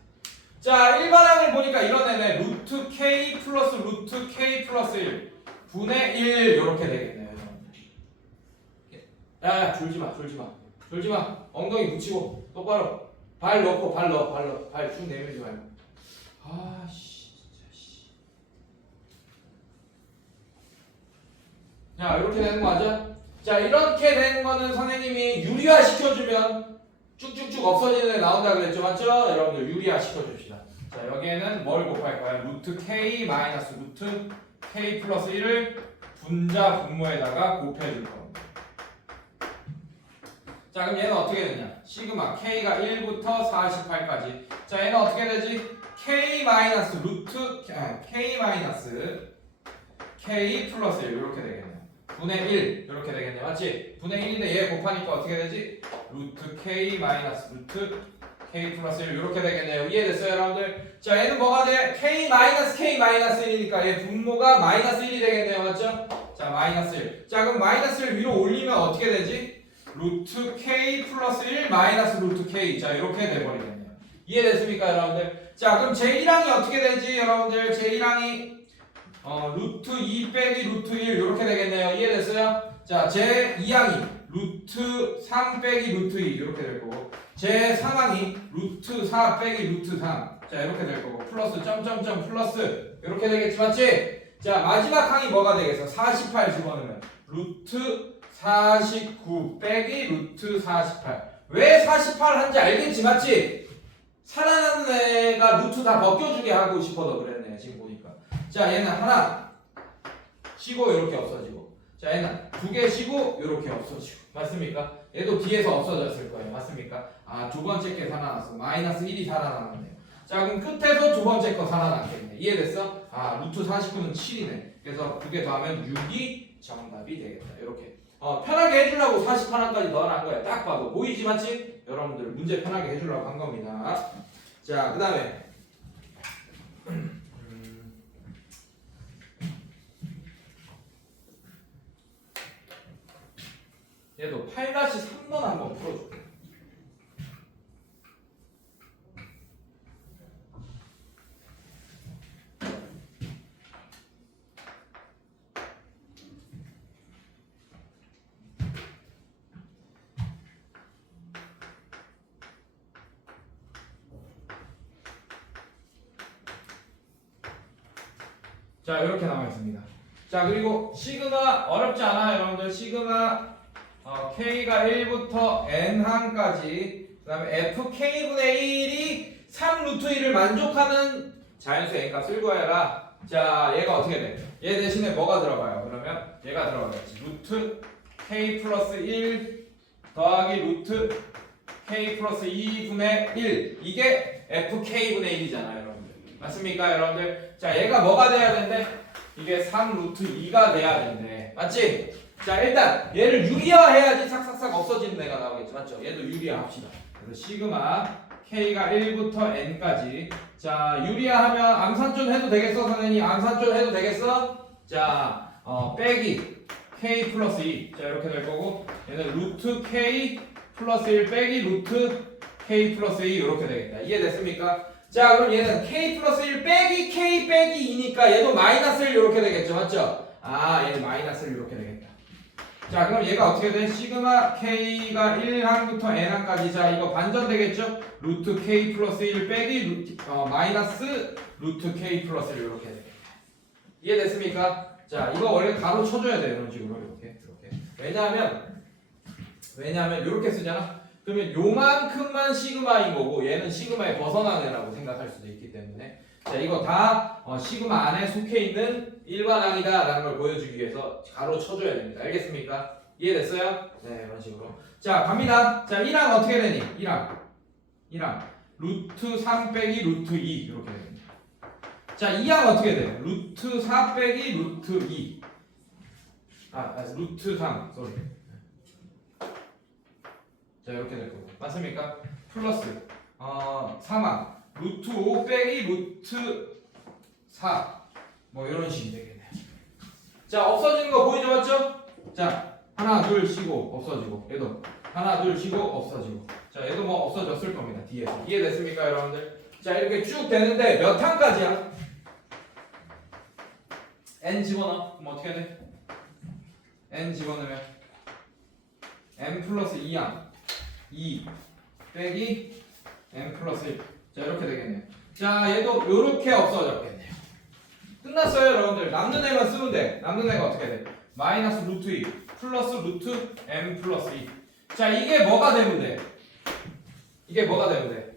자 일반항을 보니까 이런 애네. 루트 K 플러스 루트 K 플러스 1 분의 1 이렇게 되겠네요 여러분들. 야 졸지마 졸지마 엉덩이 붙이고 똑바로 발 넣고 발 쭉 내밀지 말고. 아씨 진짜 씨. 자 이렇게 되는 거 맞아? 자 이렇게 되는 거는 선생님이 유리화 시켜주면 쭉쭉쭉 없어지는 애 나온다 그랬죠 맞죠? 여러분들 유리화 시켜줍시다. 자 여기에는 뭘 곱할 거야? 루트 K 마이너스 루트 K 플러스 1을 분자 분모에다가 곱해줄 겁니다. 자 그럼 얘는 어떻게 되냐? 시그마 K가 1부터 48까지. 자 얘는 어떻게 되지? K 마이너스 루트 K 마이너스 K 플러스 1 이렇게 되겠네요. 분의 1 이렇게 되겠네 맞지? 분의 1인데 얘 곱하니까 어떻게 되지? 루트 K 마이너스 루트 K 플러스 1 이렇게 되겠네요. 이해됐어요 여러분들? 자 얘는 뭐가 돼? K 마이너스 K 마이너스 1이니까 얘 분모가 마이너스 1이 되겠네요 맞죠? 자 마이너스 1. 자 그럼 마이너스 1 위로 올리면 어떻게 되지? 루트 K 플러스 1 마이너스 루트 K. 자 이렇게 돼버리겠네요. 이해됐습니까 여러분들? 자 그럼 제1항이 어떻게 되지 여러분들? 제1항이 루트 2 빼기 루트 1 이렇게 되겠네요. 이해됐어요? 자 제2항이 루트 3 빼기 루트 2 이렇게 될 거고 제3항이 루트 4 빼기 루트 3 자 이렇게 될 거고 플러스 점점점 플러스 이렇게 되겠지 맞지? 자 마지막 항이 뭐가 되겠어? 48 집어넣으면 루트 49 빼기 루트 48. 왜 48 한지 알겠지 맞지? 살아나는 애가 루트 다 벗겨주게 하고 싶어서 그랬네 지금 보니까. 자 얘는 하나 쉬고 이렇게 없어지고 자 얘는 두 개 쉬고 이렇게 없어지고 맞습니까? 얘도 뒤에서 없어졌을 거예요 맞습니까? 아 두 번째 게 살아났어. 마이너스 1이 살아나는데요. 자 그럼 끝에서 두 번째 거 살아났겠네. 이해됐어? 아 루트 49는 7이네. 그래서 두 개 더하면 6이 정답이 되겠다. 이렇게 편하게 해주려고 48항까지 넣어놓은 거야. 딱 봐도 보이지 맞지? 여러분들 문제 편하게 해주려고 한 겁니다. 자 그 다음에 얘도 8-3번 한번 풀어줄게. 자 이렇게 나와 있습니다. 자 그리고 시그마 어렵지 않아요 여러분들. 시그마 K가 1부터 N항까지 그 다음에 FK분의 1이 3루트 1을 만족하는 자연수 N값을 구해라. 자 얘가 어떻게 돼? 얘 대신에 뭐가 들어가요? 그러면 얘가 들어가겠지. 루트 K 플러스 1 더하기 루트 K 플러스 2분의 1 이게 FK분의 1이잖아요 여러분들. 맞습니까 여러분들? 자 얘가 뭐가 돼야 된대? 이게 3루트 2가 돼야 된대. 맞지? 자 일단 얘를 유리화해야지 싹싹싹 없어지는 애가 나오겠죠. 맞죠? 얘도 유리화합시다. 그래서 시그마 K가 1부터 N까지. 자 유리화하면 암산점 해도 되겠어 선생님? 암산점 해도 되겠어? 자 빼기 K 플러스 2. 자 이렇게 될 거고 얘는 루트 K 플러스 1 빼기 루트 K 플러스 2 이렇게 되겠다. 이해됐습니까? 자 그럼 얘는 K 플러스 1 빼기 K 빼기 2니까 얘도 마이너스 1 이렇게 되겠죠. 맞죠? 얘는 마이너스 1 이렇게 되겠다. 자 그럼 얘가 어떻게 돼? 시그마 K가 1항부터 N항까지. 자 이거 반전 되겠죠? 루트 K 플러스 1 빼기 마이너스 루트 K 플러스 1 이렇게 되겠다. 이해됐습니까? 자 이거 원래 가로 쳐줘야 돼요. 이런 식으로 이렇게. 왜냐하면 이렇게 쓰잖아. 그러면 요만큼만 시그마인 거고 얘는 시그마에 벗어난 애라고 생각할 수도 있기 때문에 자 이거 다 시그마 안에 속해 있는 일반항이다 라는 걸 보여주기 위해서 가로 쳐줘야 됩니다. 알겠습니까? 이해됐어요? 네 이런 식으로. 자 갑니다. 자 1항 어떻게 되니? 1항 루트 3 빼기 루트 2 이렇게 됩니다. 자 2항 어떻게 돼요? 루트 4 빼기 루트 2 루트 3 쏘리. 자 이렇게 될 거고 맞습니까? 플러스 3항 루트 5 빼기 루트 4 뭐 이런 식이 되겠네요. 자 없어지는 거 보이죠? 맞죠? 자 하나 둘 쉬고 없어지고 얘도 하나 둘 쉬고 없어지고 자 얘도 뭐 없어졌을 겁니다. 뒤에서 이해됐습니까 여러분들? 자 이렇게 쭉 되는데 몇 항까지야? n 집어넣어. 그럼 어떻게 돼? n 집어넣으면 n 플러스 2항 2 빼기 n 플러스 1. 자 이렇게 되겠네요. 자 얘도 이렇게 없어졌겠네요. 끝났어요 여러분들. 남는 애만 쓰면 돼. 남는 애가 어떻게 돼? 마이너스 루트 2 플러스 루트 n 플러스 2. 자 이게 뭐가 되면 돼? 이게 뭐가 되면 돼?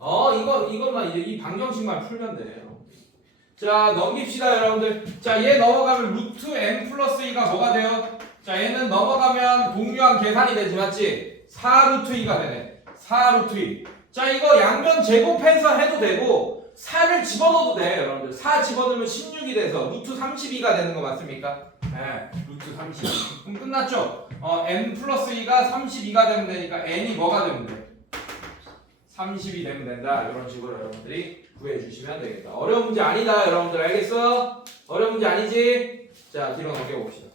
이것만 이제 이 방정식만 풀면 돼요. 자 넘깁시다 여러분들. 자 얘 넘어가면 루트 n 플러스 2가 뭐가 돼요? 자 얘는 넘어가면 동류항 계산이 되지 맞지? 4 루트 2가 되네. 4 루트 2. 자 이거 양면 제곱해서 해도 되고 4를 집어넣어도 돼요 여러분들. 4 집어넣으면 16이 돼서 루트 32가 되는 거 맞습니까? 네 루트 32. 그럼 끝났죠? n 플러스 2가 32가 되면 되니까 n이 뭐가 되면 돼? 30이 되면 된다. 이런 식으로 여러분들이 구해주시면 되겠다. 어려운 문제 아니다 여러분들. 알겠어? 어려운 문제 아니지? 자 뒤로 넘겨봅시다.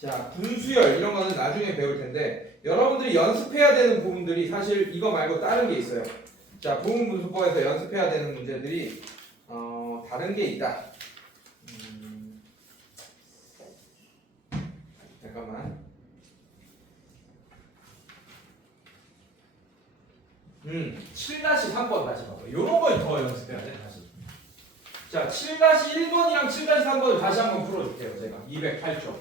자 분수열 이런 거는 나중에 배울 텐데 여러분들이 연습해야 되는 부분들이 사실 이거 말고 다른 게 있어요. 자 부분분수법에서 연습해야 되는 문제들이 다른 게 있다. 잠깐만. 7-3번 다시 봐봐. 요런 걸 더 연습해야 돼 다시. 자 7-1번이랑 7-3번을 다시 한번 풀어줄게요 제가. 208쪽.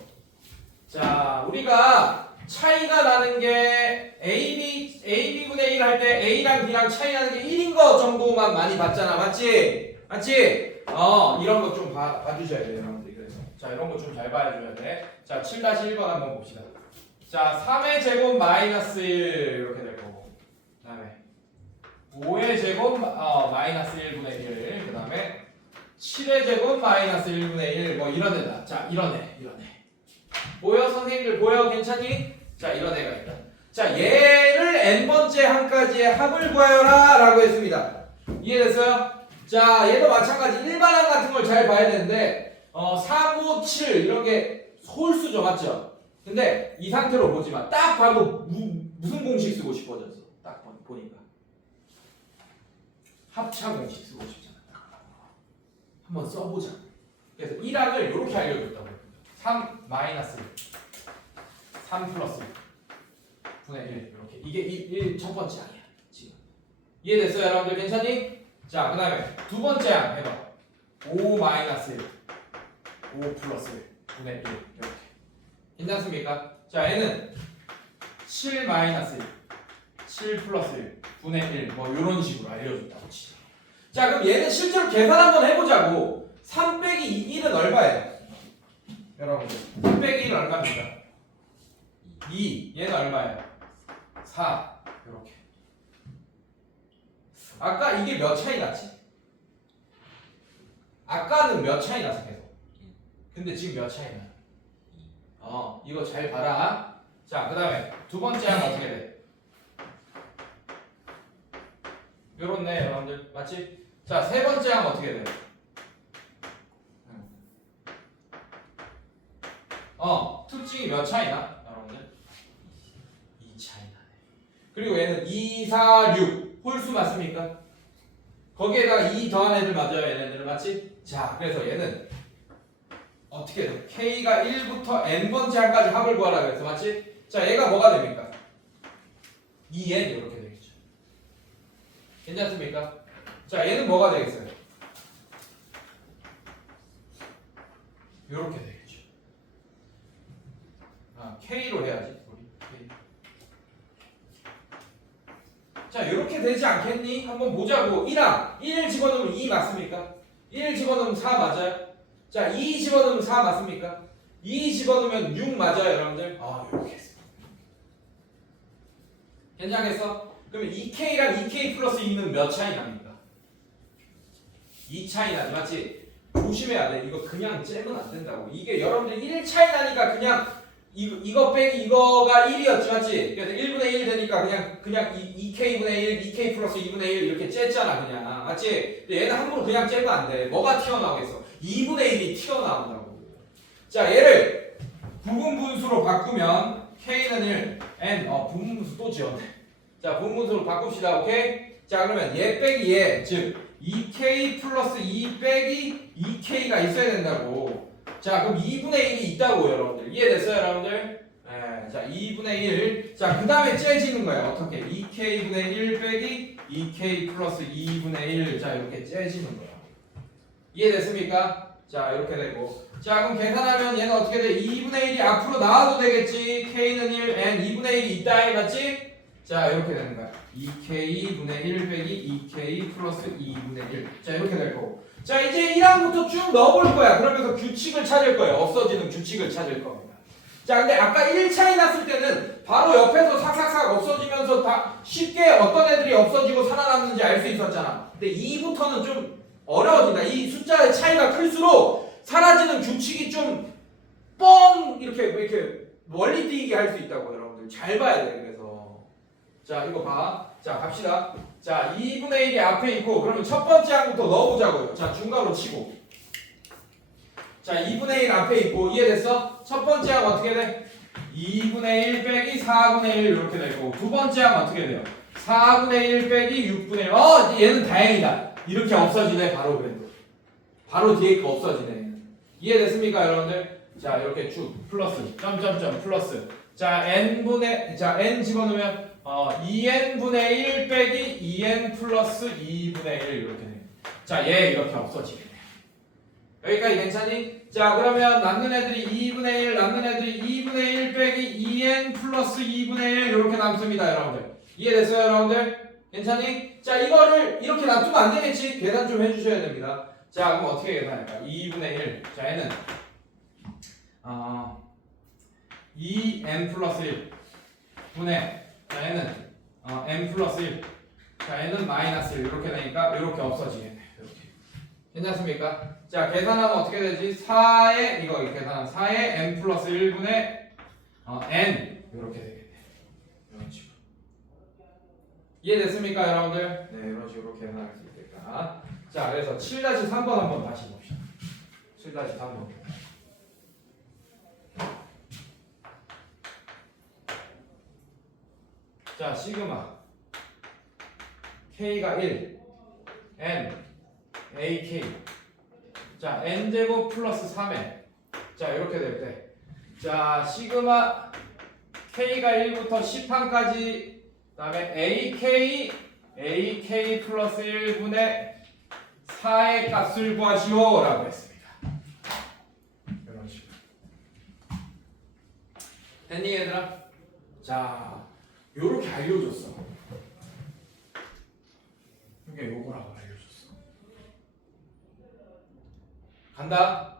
자 우리가 차이가 나는 게 AB분의 1 할 때 A랑 B랑 차이 나는 게 1인 거 정도만 많이 봤잖아. 맞지? 이런 거 좀 봐주셔야 돼요 여러분들. 그래서 자 이런 거 좀 잘 봐줘야 돼. 자 7-1번 한번 봅시다. 자 3의 제곱 마이너스 1 이렇게 될 거고 그 다음에 5의 제곱 마이너스 1분의 1 그 다음에 7의 제곱 마이너스 1분의 1 뭐 이런 애다. 자 이런 애 보여? 선생님들 보여? 괜찮니? 자 이런 애가 있다. 자 얘를 n번째 항까지의 합을 구하여라 라고 했습니다. 이해됐어요? 자 얘도 마찬가지 일반항 같은 걸 잘 봐야 되는데 3, 5, 7 이런 게 홀수죠. 맞죠? 근데 이 상태로 보지마. 딱 봐도 무슨 공식 쓰고 싶어졌어. 딱 보니까 합차 공식 쓰고 싶잖아. 한번 써보자. 그래서 1항을 이렇게 알려줬다고. 3 마이너스 3 플러스 분의 1 이렇게. 이게 1 첫 번째 항이야 지금. 이해됐어요 여러분들? 괜찮니? 자 그 다음에 두 번째 항 해봐. 5 마이너스 1 5 플러스 1 분의 1 이렇게. 괜찮습니까? 자 얘는 7 마이너스 1 7 플러스 1 분의 1 뭐 이런 식으로 알려줬다고 치자. 자 그럼 얘는 실제로 계산 한번 해보자고. 3 빼기 1은 얼마예요? 여러분들 3 빼기 1은 얼마입니까? 2 얘는 얼마예요? 4 이렇게. 아까 이게 몇 차이 났지? 아까는 몇 차이 났어 계속? 근데 지금 몇 차이나? 이거 잘 봐라. 자, 그 다음에 두 번째 항 어떻게 돼? 요렇네, 여러분들. 맞지? 자, 세 번째 항 어떻게 돼? 특징이 몇 차이나? 여러분들? 2 차이나. 그리고 얘는 2, 4, 6 홀수 맞습니까? 거기에다가 2 더한 애들 맞아요, 얘네들 맞지? 자, 그래서 얘는 어떻게 돼? K가 1부터 N번째 항까지 합을 구하라 그랬어, 맞지? 자, 얘가 뭐가 됩니까? 2N 이렇게 되겠죠. 괜찮습니까? 자, 얘는 뭐가 되겠어요? 이렇게 되겠죠. K로 해야지, 우리. K. 자, 이렇게 되지 않겠니? 한번 보자고. 1항 1 집어넣으면 2 맞습니까? 1 집어넣으면 4 맞아요? 자, 2 집어넣으면 4 맞습니까? 2 집어넣으면 6 맞아요, 여러분들? 이렇게 했어. 괜찮겠어? 그러면 2K랑 2K 플러스 2는 몇 차이 납니까? 2 차이 나지, 맞지? 조심해야 돼. 이거 그냥 째면 안 된다고. 이게 여러분들 1 차이 나니까 그냥 이거 빼기 이거가 1이었지, 맞지? 그래서 1분의 1 되니까 그냥 2K분의 1, 2K 플러스 2분의 1 이렇게 쬐잖아, 그냥. 맞지? 근데 얘는 함부로 그냥 째면 안 돼. 뭐가 튀어나오겠어? 2분의 1이 튀어나온다고. 자, 얘를 부분분수로 바꾸면 K는 1, N, 부분분수 또 지웠네. 자, 부분분수로 바꿉시다, 오케이? 자, 그러면 얘 빼기 얘, 즉 2K 플러스 2 빼기 2K가 있어야 된다고. 자, 그럼 2분의 1이 있다고, 여러분들. 이해됐어요, 여러분들? 네, 자, 2분의 1. 자, 그 다음에 째지는 거야. 어떻게? 2K분의 1 빼기 2K 플러스 2분의 1. 자, 이렇게 째지는 거야. 이해됐습니까? 자, 이렇게 되고. 자, 그럼 계산하면 얘는 어떻게 돼? 2분의 1이 앞으로 나와도 되겠지. K는 1, N 2분의 1이 있다, 맞지? 자, 이렇게 되는 거야. 2K분의 1 빼기 2K 플러스 2분의 1. 자, 이렇게 될 거고. 자, 이제 1항부터 쭉 넣어볼 거야. 그러면서 규칙을 찾을 거예요. 없어지는 규칙을 찾을 겁니다. 자, 근데 아까 1 차이 났을 때는 바로 옆에서 삭삭삭 없어지면서 다 쉽게 어떤 애들이 없어지고 살아남는지 알 수 있었잖아. 근데 2부터는 좀 어려워진다. 이 숫자의 차이가 클수록 사라지는 규칙이 좀 뻥 이렇게 멀리 뛰게 할 수 있다고, 여러분들. 잘 봐야 돼. 그래서 자, 이거 봐. 자, 갑시다. 자, 2분의 1이 앞에 있고, 그러면 첫 번째 항부터 넣어보자고요. 자, 중괄호 치고. 자, 2분의 1 앞에 있고, 이해됐어? 첫 번째 항 어떻게 돼? 2분의 1 빼기 4분의 1 이렇게 되고, 두 번째 항 어떻게 돼요? 4분의 1 빼기 6분의 1. 얘는 다행이다. 이렇게 없어지네, 바로 그래도. 바로 뒤에 거 없어지네. 이해됐습니까, 여러분들? 자, 이렇게 쭉 플러스, 점점점 플러스. 자, n 집어넣으면 2n분의 1 빼기 2n 플러스 2분의 1 이렇게 돼. 자, 얘 이렇게 없어지겠네. 여기까지 괜찮니? 자, 그러면 남는 애들이 2분의 1, 남는 애들이 2분의 1 빼기 2n 플러스 2분의 1 이렇게 남습니다, 여러분들. 이해됐어요, 여러분들? 괜찮니? 자, 이거를 이렇게 놔두면 안 되겠지? 계산 좀 해주셔야 됩니다. 자, 그럼 어떻게 계산할까? 2분의 1. 자, 얘는 2n 플러스 1 분의, 자, 얘는 n 플러스 1. 자, 얘는 마이너스 1 이렇게 되니까 이렇게 없어지겠네. 이렇게. 괜찮습니까? 자, 계산하면 어떻게 되지? 4에 이거 계산하면 4에 n 플러스 1분의 n 이렇게 되겠네. 이런 식으로. 이해됐습니까, 여러분들? 네, 이런 식으로 계산할 수 있겠다. 자, 그래서 7-3번 한번 다시 봅시다. 7-3번. 자, 시그마 K가 1 N AK. 자, N제곱 플러스 3N. 자, 이렇게 될 때. 자, 시그마 K가 1부터 10항까지, 그 다음에 AK 플러스 1분의 4의 값을 구하시오 라고 했습니다. 이런 식으로. 됐니, 얘들아? 자, 요렇게 알려줬어. 이게 요거라고 알려줬어. 간다.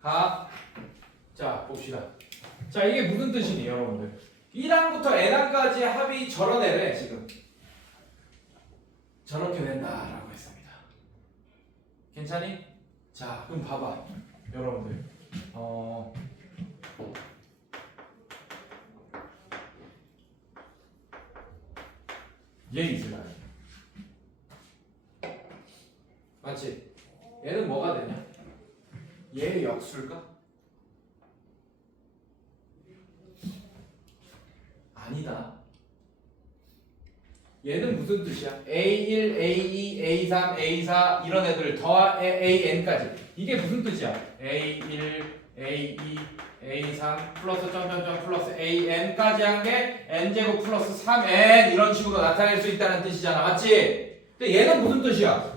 가. 자, 봅시다. 자, 이게 무슨 뜻이니, 여러분들? 1항부터 n항까지 합이 저런 애래, 지금. 저렇게 된다라고 했습니다. 괜찮니? 자, 그럼 봐봐. 여러분들 얘 있을 거 아니야. 맞지? 얘는 뭐가 되냐? 얘의 역수일까? 아니다. 얘는 무슨 뜻이야? A1, A2, A3, A4 이런 애들 더하 AN까지. 이게 무슨 뜻이야? A1, A2, A3 플러스 점점점 플러스 AN까지 한 게 N제곱 플러스 3N 이런 식으로 나타낼 수 있다는 뜻이잖아. 맞지? 근데 얘는 무슨 뜻이야?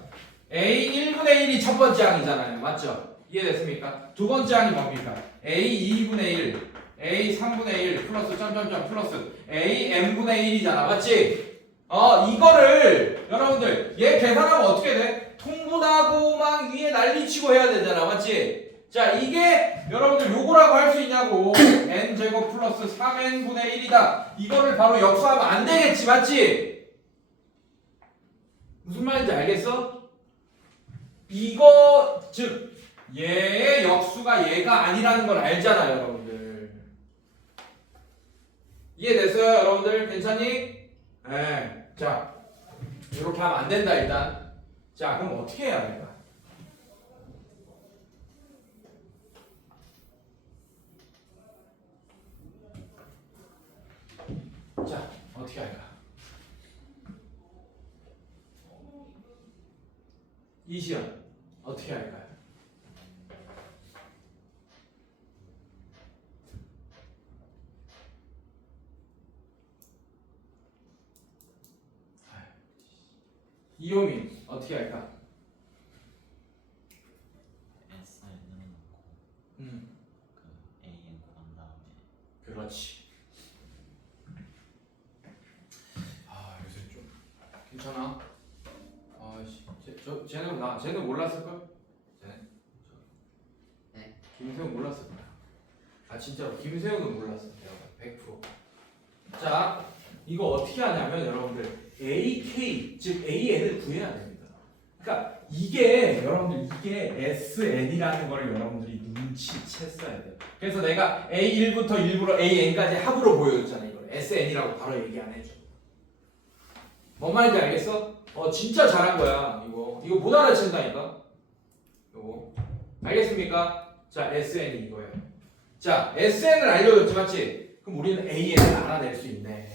A1분의 1이 첫 번째 항이잖아요. 맞죠? 이해됐습니까? 두 번째 항이 뭡니까? A2분의 1, A3분의 1 플러스 점점점 플러스 AN분의 1이잖아. 맞지? 이거를 여러분들 얘 계산하면 어떻게 돼? 통분하고 막 위에 난리치고 해야 되잖아. 맞지? 자, 이게 여러분들 요거라고 할 수 있냐고. n제곱 플러스 3n분의 1이다. 이거를 바로 역수하면 안 되겠지. 맞지? 무슨 말인지 알겠어? 이거 즉 얘의 역수가 얘가 아니라는 걸 알잖아, 여러분들. 이해됐어요, 여러분들? 괜찮니? 네. 자, 이렇게 하면 안 된다, 일단. 자, 그럼 어떻게 해야 될까? 자, 어떻게 할까? 이 시험 어떻게 할까요? 이호민 어떻게 할까? S를 넣어놓고 그 AN 구한 다음에 그렇지. 요새 좀 괜찮아? 쟤는 몰랐을걸? 쟤는? 네. 김세훈 몰랐을 거야. 진짜로 김세훈은 몰랐어. 내가 100%. 자, 이거 어떻게 하냐면 여러분들 AK 즉 AN을 구해야 됩니다. 그러니까 이게 여러분들 이게 SN이라는 걸 여러분들이 눈치챘어야 돼요. 그래서 내가 A1부터 일부러 AN까지 합으로 보여줬잖아. 이걸 SN이라고 바로 얘기 안 해줘. 뭔 말인지 알겠어? 진짜 잘한 거야. 이거 못 알아챈다니까. 이거 알겠습니까? 자, SN이 이거예요. 자, SN을 알려줬지, 맞지? 그럼 우리는 AN을 알아낼 수 있네.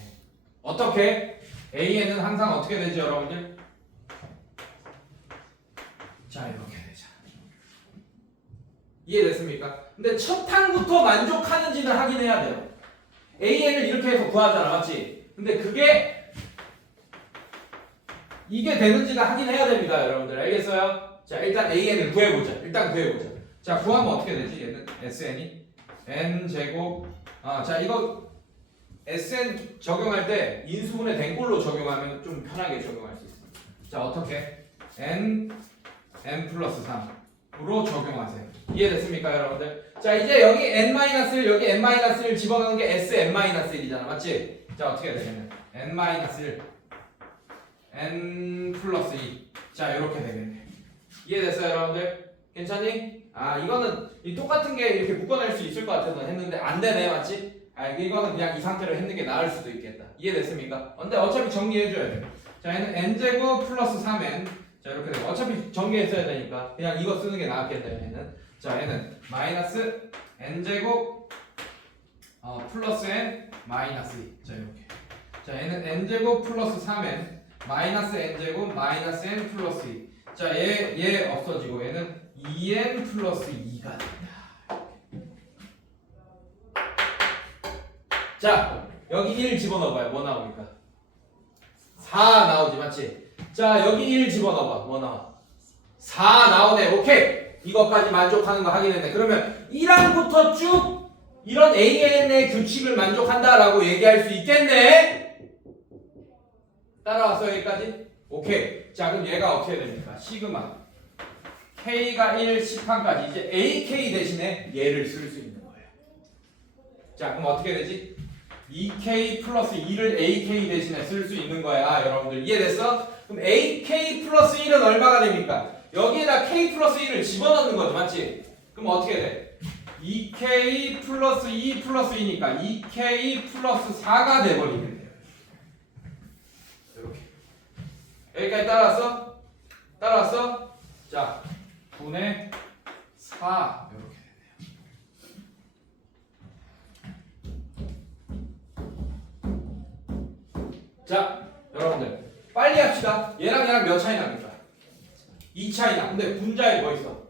어떻게? AN은 항상 어떻게 되죠, 여러분들? 자, 이렇게 되자. 이해됐습니까? 근데 첫 항부터 만족하는지는 확인해야 돼요. AN을 이렇게 해서 구하잖아, 맞지? 근데 이게 되는지는 확인해야 됩니다, 여러분들. 알겠어요? 자, 일단 AN을 구해보자. 자, 구하면 어떻게 되지? 얘는 SN이 N제곱 자, 이거 SN 적용할 때 인수분해 된 꼴로 적용하면 좀 편하게 적용할 수 있습니다. 자, 어떻게? N 플러스 3으로 적용하세요. 이해됐습니까, 여러분들? 자, 이제 여기 N-1, 여기 N-1을 집어넣는 게 SN-1이잖아. 맞지? 자, 어떻게 해야 되냐면 N-1 N 플러스 2. 자, 이렇게 되겠네. 이해됐어요, 여러분들? 괜찮니? 이거는 똑같은 게 이렇게 묶어낼 수 있을 것 같아서 했는데 안 되네, 맞지? 이거는 그냥 이 상태로 했는 게 나을 수도 있겠다. 이해됐습니까? 근데 어차피 정리해줘야 돼. 자, 얘는 n제곱 플러스 3n. 자, 이렇게 되고 어차피 정리했어야 되니까 그냥 이거 쓰는 게 나았겠다, 얘는. 자, 얘는 마이너스 n제곱 플러스 n 마이너스 2. 자, 이렇게. 자, 얘는 n제곱 플러스 3n 마이너스 n제곱 마이너스 n 플러스 2. 자, 얘 없어지고 얘는 2n 플러스 2가 된다. 자, 여기 1 집어넣어봐요. 뭐 나옵니까? 4 나오지, 맞지? 자, 여기 1 집어넣어봐. 뭐 나와? 4 나오네. 오케이. 이것까지 만족하는 거 확인했네. 그러면 1항부터 쭉 이런 AN의 규칙을 만족한다라고 얘기할 수 있겠네. 따라왔어요, 여기까지? 오케이. 자, 그럼 얘가 어떻게 됩니까? 시그마 K가 1, 10항까지 이제 AK 대신에 얘를 쓸 수 있는 거예요. 자, 그럼 어떻게 되지? 2K 플러스 2를 AK 대신에 쓸 수 있는 거야. 여러분들 이해됐어? 그럼 AK 플러스 1은 얼마가 됩니까? 여기에다 K 플러스 1을 집어넣는 거죠, 맞지? 그럼 그럼 어떻게 돼? 2k 플러스 2 플러스 2니까 2k 플러스 4가 돼버리면 돼요. 이렇게. 여기까지 따라왔어? 따라왔어? 자, 분의 4 이렇게 되네요. 자, 여러분들 빨리 합시다. 얘랑 얘랑 몇 차이 납니까? 2 차이나. 근데 분자에 뭐 있어?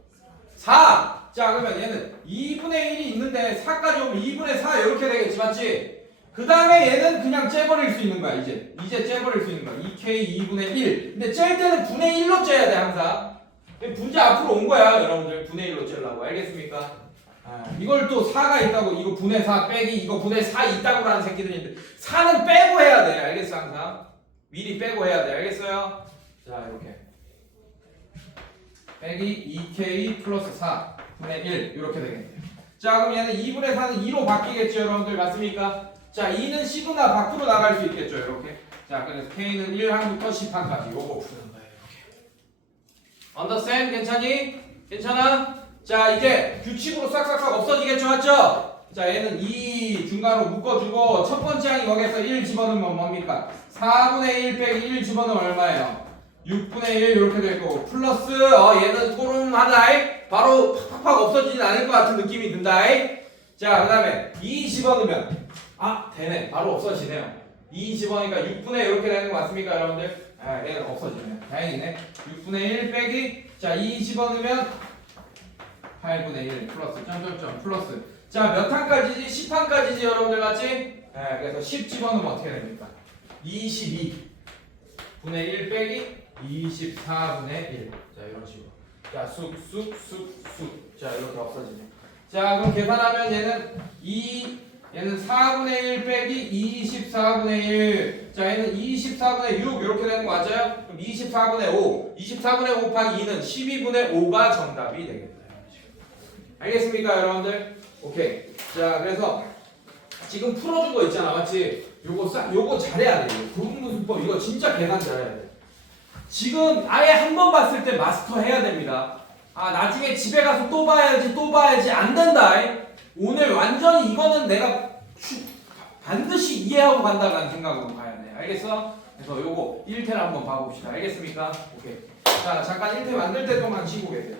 4! 자, 그러면 얘는 2분의 1이 있는데 4까지 오면 2분의 4 이렇게 되겠지, 맞지? 그 다음에 얘는 그냥 째버릴 수 있는 거야, 이제 째버릴 수 있는 거야. 2k 2분의 1. 근데 짤 때는 분의 1로 째야 돼, 항상. 분자 앞으로 온 거야, 여러분들. 분의 1로 째려고. 알겠습니까? 이걸 또 4가 있다고, 이거 분의 4 빼기, 이거 분의 4 있다고 라는 새끼들이 있는데 4는 빼고 해야 돼, 알겠어, 항상. 미리 빼고 해야 돼, 알겠어요? 자, 이렇게. 빼기 2k 플러스 4 분의 1 이렇게 되겠네요. 자, 그럼 얘는 2분의 4는 2로 바뀌겠죠, 여러분들. 맞습니까? 자, 2는 시그마 밖으로 나갈 수 있겠죠, 이렇게. 자, 그래서 k는 1항부터 10항까지 요거 푸는 거예요, 이렇게. 언더스탠? 괜찮니? 괜찮아? 자, 이제 규칙으로 싹싹싹 없어지겠죠, 맞죠? 자, 얘는 2 중간으로 묶어주고 첫 번째 항이 거기에서 1 집어넣으면 뭡니까? 4분의 1 빼기 1 집어넣으면 얼마예요? 6분의 1 이렇게 될 거고 플러스 얘는 소름하다. 바로 팍팍팍 없어지진 않을 것 같은 느낌이 든다. 자, 그 다음에 2 집어넣으면 되네. 바로 없어지네요. 2 집어넣으니까 6분의 이렇게 되는 거 맞습니까, 여러분들? 얘는 없어지네요. 다행이네. 6분의 1 빼기 자, 2 집어넣으면 8분의 1 플러스 점점점 플러스 자, 몇 항까지지? 10항까지지, 여러분들 맞지? 그래서 10 집어넣으면 어떻게 됩니까? 22 분의 1 빼기 24분의 1. 자, 이런 식으로. 자, 쑥쑥쑥쑥. 자, 이렇게 없어지네. 자, 그럼 계산하면 얘는 4분의 1 빼기 24분의 1. 자, 얘는 24분의 6 이렇게 되는 거 맞아요? 그럼 24분의 5. 24분의 5 곱하기 2는 12분의 5가 정답이 되겠다. 알겠습니까, 여러분들? 오케이. 자, 그래서 지금 풀어준 거 있잖아, 맞지? 요거 잘해야 돼. 부분분수법 이거 진짜 계산 잘해야 돼. 지금 아예 한 번 봤을 때 마스터 해야 됩니다. 나중에 집에 가서 또 봐야지 안 된다. 오늘 완전히 이거는 내가 반드시 이해하고 간다는 생각으로 가야 돼. 알겠어? 그래서 요거 1태를 한번 봐봅시다. 알겠습니까? 오케이. 자, 잠깐 1태 만들 때 동안 쉬고 계세요.